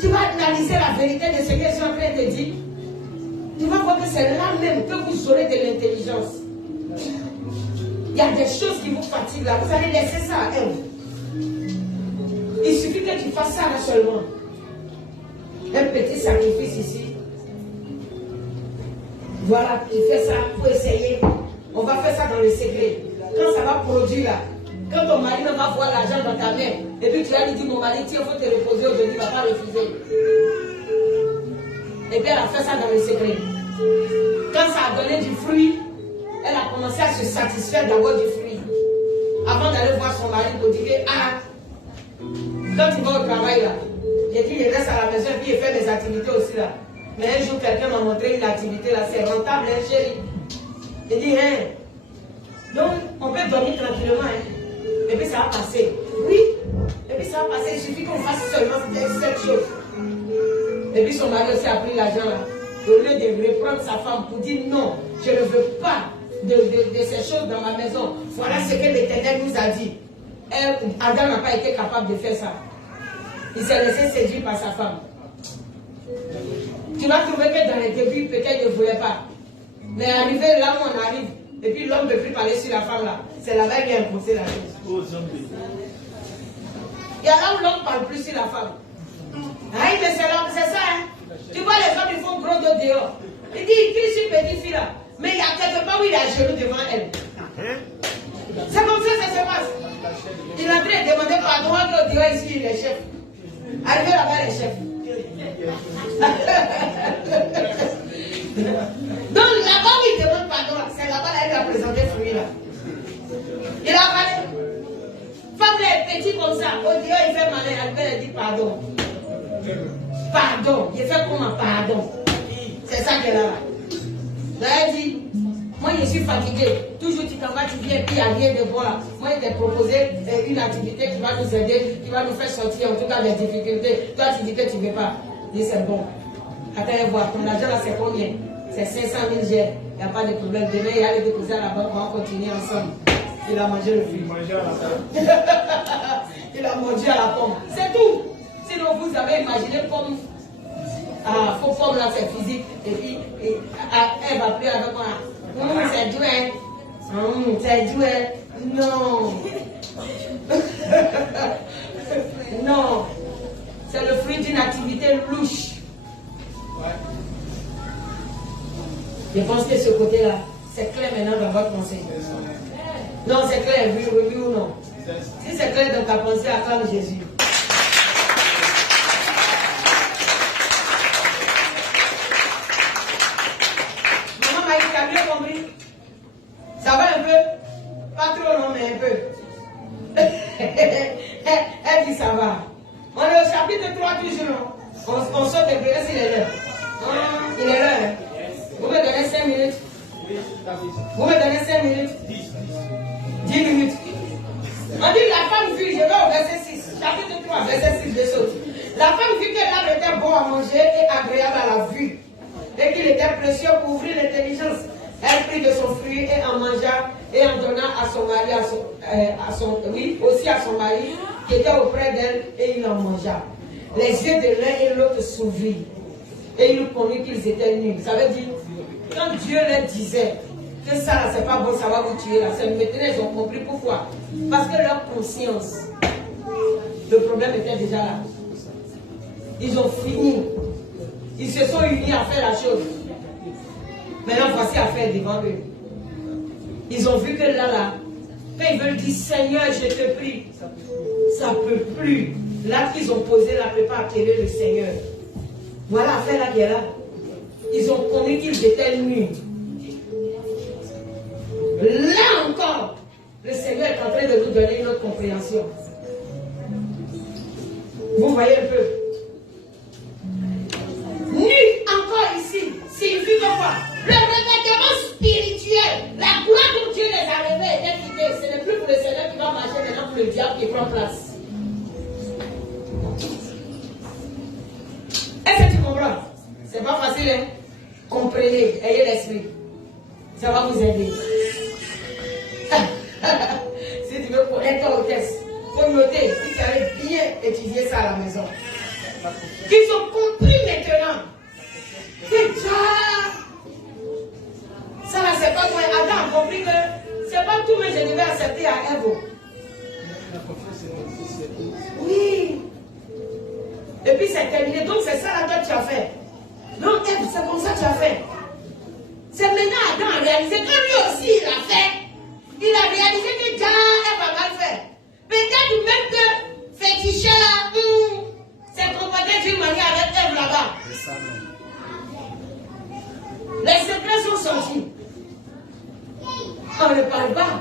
Tu vas analyser la vérité de ce que je suis en train de dire. Tu vas voir que c'est là même que vous aurez de l'intelligence. Il y a des choses qui vous fatiguent là. Vous allez laisser ça à Ève. Il suffit que tu fasses ça là seulement. Un petit sacrifice ici. Voilà, tu fais ça, il faut essayer. On va faire ça dans le secret. Quand ça va produire là, quand ton mari va voir l'argent dans ta main, et puis tu vas lui dire, mon mari, tiens, il faut te reposer aujourd'hui, il ne va pas refuser. Et puis elle a fait ça dans le secret. Quand ça a donné du fruit, elle a commencé à se satisfaire d'avoir du fruit. Avant d'aller voir son mari pour dire, ah, quand tu vas au travail là, j'ai dit, il reste à la maison et puis il fait des activités aussi là. Mais un jour, quelqu'un m'a montré une activité là, c'est rentable, hein, chérie. J'ai dit, hein, donc on peut dormir tranquillement, hein. Et puis ça va passer. Oui, et puis ça va passer, il suffit qu'on fasse seulement cette chose. Et puis son mari aussi a pris l'argent là. Au lieu de reprendre sa femme pour dire non, je ne veux pas de ces choses dans ma maison. Voilà ce que l'Éternel nous a dit. Adam n'a pas été capable de faire ça. Il s'est laissé séduire par sa femme. Tu vas trouver que dans les débuts, peut-être il ne voulait pas. Mais arrivé là où on arrive, et puis l'homme ne peut plus parler sur la femme là. C'est là-bas qu'il a imposé la chose. Il y a là où l'homme ne parle plus sur la femme. Ah, mais c'est ça, hein. Tu vois, les hommes, ils font gros dos dehors. Il dit, il crie sur petite fille là. Mais il y a quelque part où il est à genoux devant elle. C'est comme ça que ça se passe. Il est en train de demander pardon à l'autre dehors ici, il est chef. Arrivé là-bas, il est chef. Donc là-bas où il demande pardon, c'est là-bas là, il a présenté le fruit là. Il a parlé. Femme là est petit comme ça. Au dehors, il fait malin. Elle dit pardon. Pardon. Il fait comment? Pardon. C'est ça qu'elle a là. Là, elle dit, moi je suis fatiguée. Toujours tu t'en vas, tu viens, puis il n'y a rien de bon là. Moi je t'ai proposé une activité qui va nous aider, qui va nous faire sortir en tout cas des difficultés. Toi tu dis que tu ne veux pas. Je dis c'est bon. Attends, voir, ton argent là c'est combien? C'est 500 000 G. Il n'y a pas de problème. Demain il y a les déposer à la banque, on va continuer ensemble. Il a mangé le fruit. Il a mangé à la pomme. C'est tout. Sinon vous avez imaginé comme ah, faut pomme là c'est physique. Et puis elle va plus avec moi. C'est doué. C'est doué. Non. Non. C'est le fruit d'une activité louche. Je pense que ce côté-là, c'est clair maintenant dans votre pensée. Non, c'est clair, oui ou non. Si c'est clair dans ta pensée, acclame Jésus. Maman m'a dit, tu as bien compris? Ça va un peu? Pas trop long, mais un peu. Elle dit ça va. On est au chapitre 3 toujours. On sort de Grèce, il est là. Il est là. Hein? Vous me donnez 5 minutes? Vous me donnez 5 minutes? 10 minutes. On dit la femme vit, je vais au verset 6, chapitre 3, verset 6 de Saute. La femme vit que l'arbre était bon à manger et agréable à la vue, et qu'il était précieux pour ouvrir l'intelligence. Elle prit de son fruit et en mangea et en donna à son mari, aussi à son mari qui était auprès d'elle, et il en mangea. Les yeux de l'un et l'autre s'ouvrirent et il connut qu'ils étaient nus. Ça veut dire, quand Dieu leur disait que ça, c'est pas bon, ça va vous tuer là. C'est maintenant, ils ont compris pourquoi. Parce que leur conscience, le problème était déjà là. Ils ont fini. Ils se sont unis à faire la chose. Maintenant, voici à faire devant eux. Ils ont vu que là, quand ils veulent dire Seigneur, je te prie, ça ne peut plus. L'acte qu'ils ont posé là ne peut pas acquérir le Seigneur. Voilà l'affaire là qui est là. Ils ont connu qu'ils étaient nus. Là encore, le Seigneur est en train de nous donner une autre compréhension. Vous voyez un peu. Nu encore ici, signifie quoi? Le revêtement spirituel, la gloire dont Dieu les a rêvés était quittée. Ce n'est plus pour le Seigneur qui va marcher, maintenant pour le diable qui prend place. Est-ce que tu comprends? C'est pas facile, hein? Comprenez, ayez l'esprit. Ça va vous aider. Si tu veux connaître ton test, il faut noter, si tu avais bien étudié ça à la maison. Qu'ils ont compris maintenant que ça là, c'est pas moi. Adam a compris que c'est pas tout, mais je devais accepter à Ève. Oui. Et puis c'est terminé. Donc c'est ça là que tu as fait. Non, Ève, c'est comme ça que tu as fait. C'est maintenant Adam a réalisé que lui aussi il a fait. Il a réalisé que déjà Ève a mal fait. Peut-être même que féticheur là, c'est comporté d'une manière avec Ève là-bas. Les secrets sont sortis. On ne parle pas.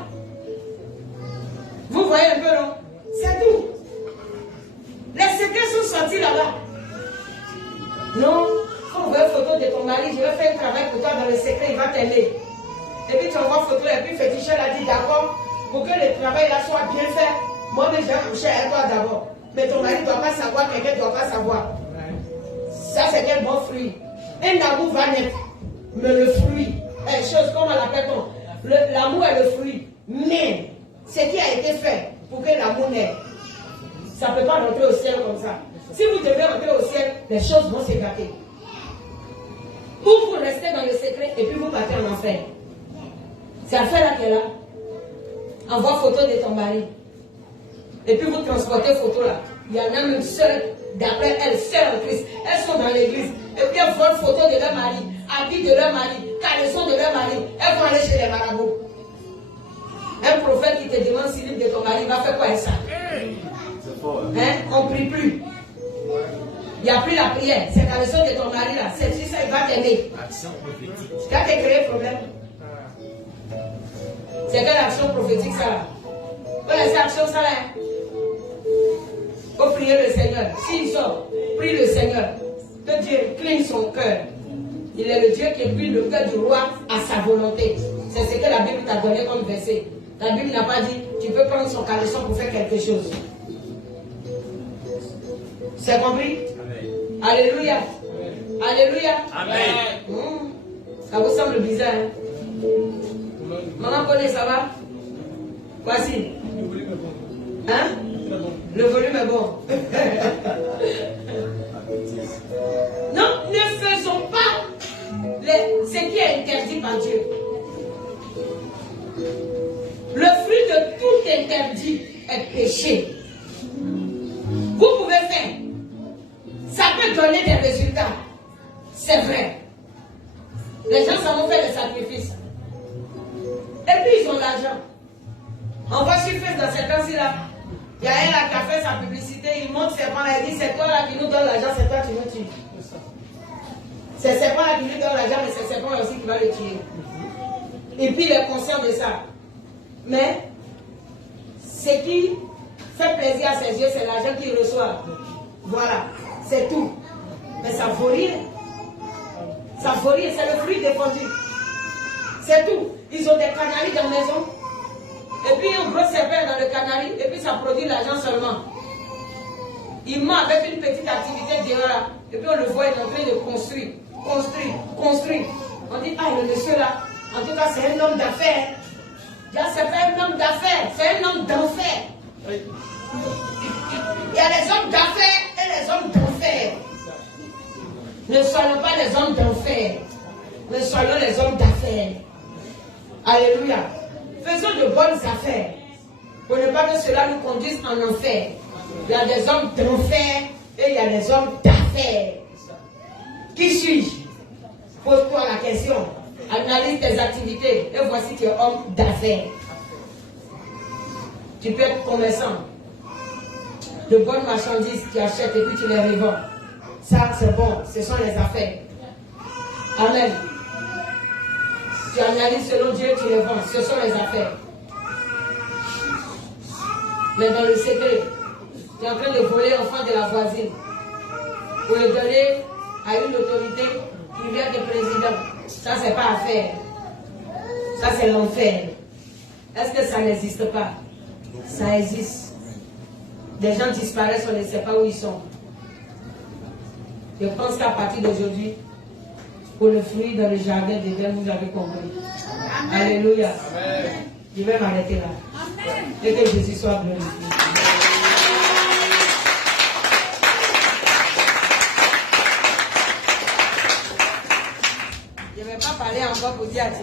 Vous voyez un peu, non? C'est tout. Les secrets sont sortis là-bas. Non, faut voir une photo de ton mari, je vais faire un travail pour toi dans le secret, il va t'aider. Et puis tu envoies photo, et puis féticheur a dit d'accord, pour que le travail là soit bien fait, moi-même je vais coucher avec toi d'abord. Mais ton mari ne doit pas savoir, quelqu'un ne doit pas savoir. Ça c'est quel bon fruit. Un amour va naître. Mais le fruit, chose comme on l'appelle-t-on, l'amour est le fruit. Mais ce qui a été fait pour que l'amour naisse, ça ne peut pas rentrer au ciel comme ça. Si vous devez rentrer au ciel, les choses vont s'écarter. Ou vous restez dans le secret et puis vous partez en enfer. C'est l'affaire là qu'elle a. Envoie photo de ton mari. Et puis vous transportez photo là. Il y en a même seule, d'après elles, sœurs en Christ. Elles sont dans l'église. Et puis elles voient photo de leur mari, habits de leur mari, caleçons de leur mari. Elles vont aller chez les marabouts. Un prophète qui te demande si l'île de ton mari va faire quoi avec ça? Hein? On ne prie plus. Il n'y a plus la prière. C'est caleçons de ton mari là. C'est si ça, il va t'aimer. Tu as créé problème. C'est quelle action prophétique ça là? Faut laisser action ça là. Faut prier le Seigneur. S'il sort, prie le Seigneur. Que Dieu cligne son cœur. Il est le Dieu qui incline le cœur du roi à sa volonté. C'est ce que la Bible t'a donné comme verset. La Bible n'a pas dit, tu peux prendre son caleçon pour faire quelque chose. C'est compris? Amen. Alléluia. Amen. Alléluia. Amen. Ça vous semble bizarre, hein? Maman connaît, ça va? Voici. Hein? Le volume est bon. Non, ne faisons pas ce qui est interdit par Dieu. Le fruit de tout interdit est péché. Vous pouvez faire. Ça peut donner des résultats. C'est vrai. Les gens savent faire des sacrifices. Et puis ils ont l'argent. On va sur Facebook dans ces temps-ci là. Il y a un là qui a fait sa publicité, il monte Serpent là, il dit c'est toi là qui nous donne l'argent, c'est toi qui nous tue. C'est Serpent là qui nous donne l'argent, mais c'est Serpent là aussi qui va le tuer. Et puis il est conscient de ça. Mais ce qui fait plaisir à ses yeux, c'est l'argent qu'il reçoit. Voilà, c'est tout. Mais ça vaut rien. Ça vaut rien, c'est le fruit défendu. C'est tout. Ils ont des canaris dans la maison. Et puis un gros serpent dans le canari, et puis ça produit l'argent seulement. Il ment avec une petite activité dehors, et puis on le voit, il est en train de construire. On dit, ah, le monsieur là, en tout cas, c'est un homme d'affaires. Là, c'est pas un homme d'affaires, c'est un homme d'enfer. Il y a les hommes d'affaires et les hommes d'enfer. Ne soyons pas les hommes d'enfer, mais soyons les hommes d'affaires. Alléluia. Faisons de bonnes affaires pour ne pas que cela nous conduise en enfer. Il y a des hommes d'enfer et il y a des hommes d'affaires. Qui suis-je? Pose-toi la question. Analyse tes activités et voici tu es homme d'affaires. Tu peux être commerçant. De bonnes marchandises, tu achètes et puis tu les revends. Ça, c'est bon. Ce sont les affaires. Amen. Tu analyses selon Dieu, tu les vends. Ce sont les affaires. Mais dans le secret, tu es en train de voler l'enfant de la voisine pour le donner à une autorité qui vient de président. Ça, c'est pas affaire. Ça, c'est l'enfer. Est-ce que ça n'existe pas? Ça existe. Des gens disparaissent, on ne sait pas où ils sont. Je pense qu'à partir d'aujourd'hui, pour le fruit dans le jardin d'Éden, vous avez compris. Amen. Alléluia. Amen. Je vais m'arrêter là. Amen. Et que Jésus soit glorifié. Je ne vais pas parler encore pour dire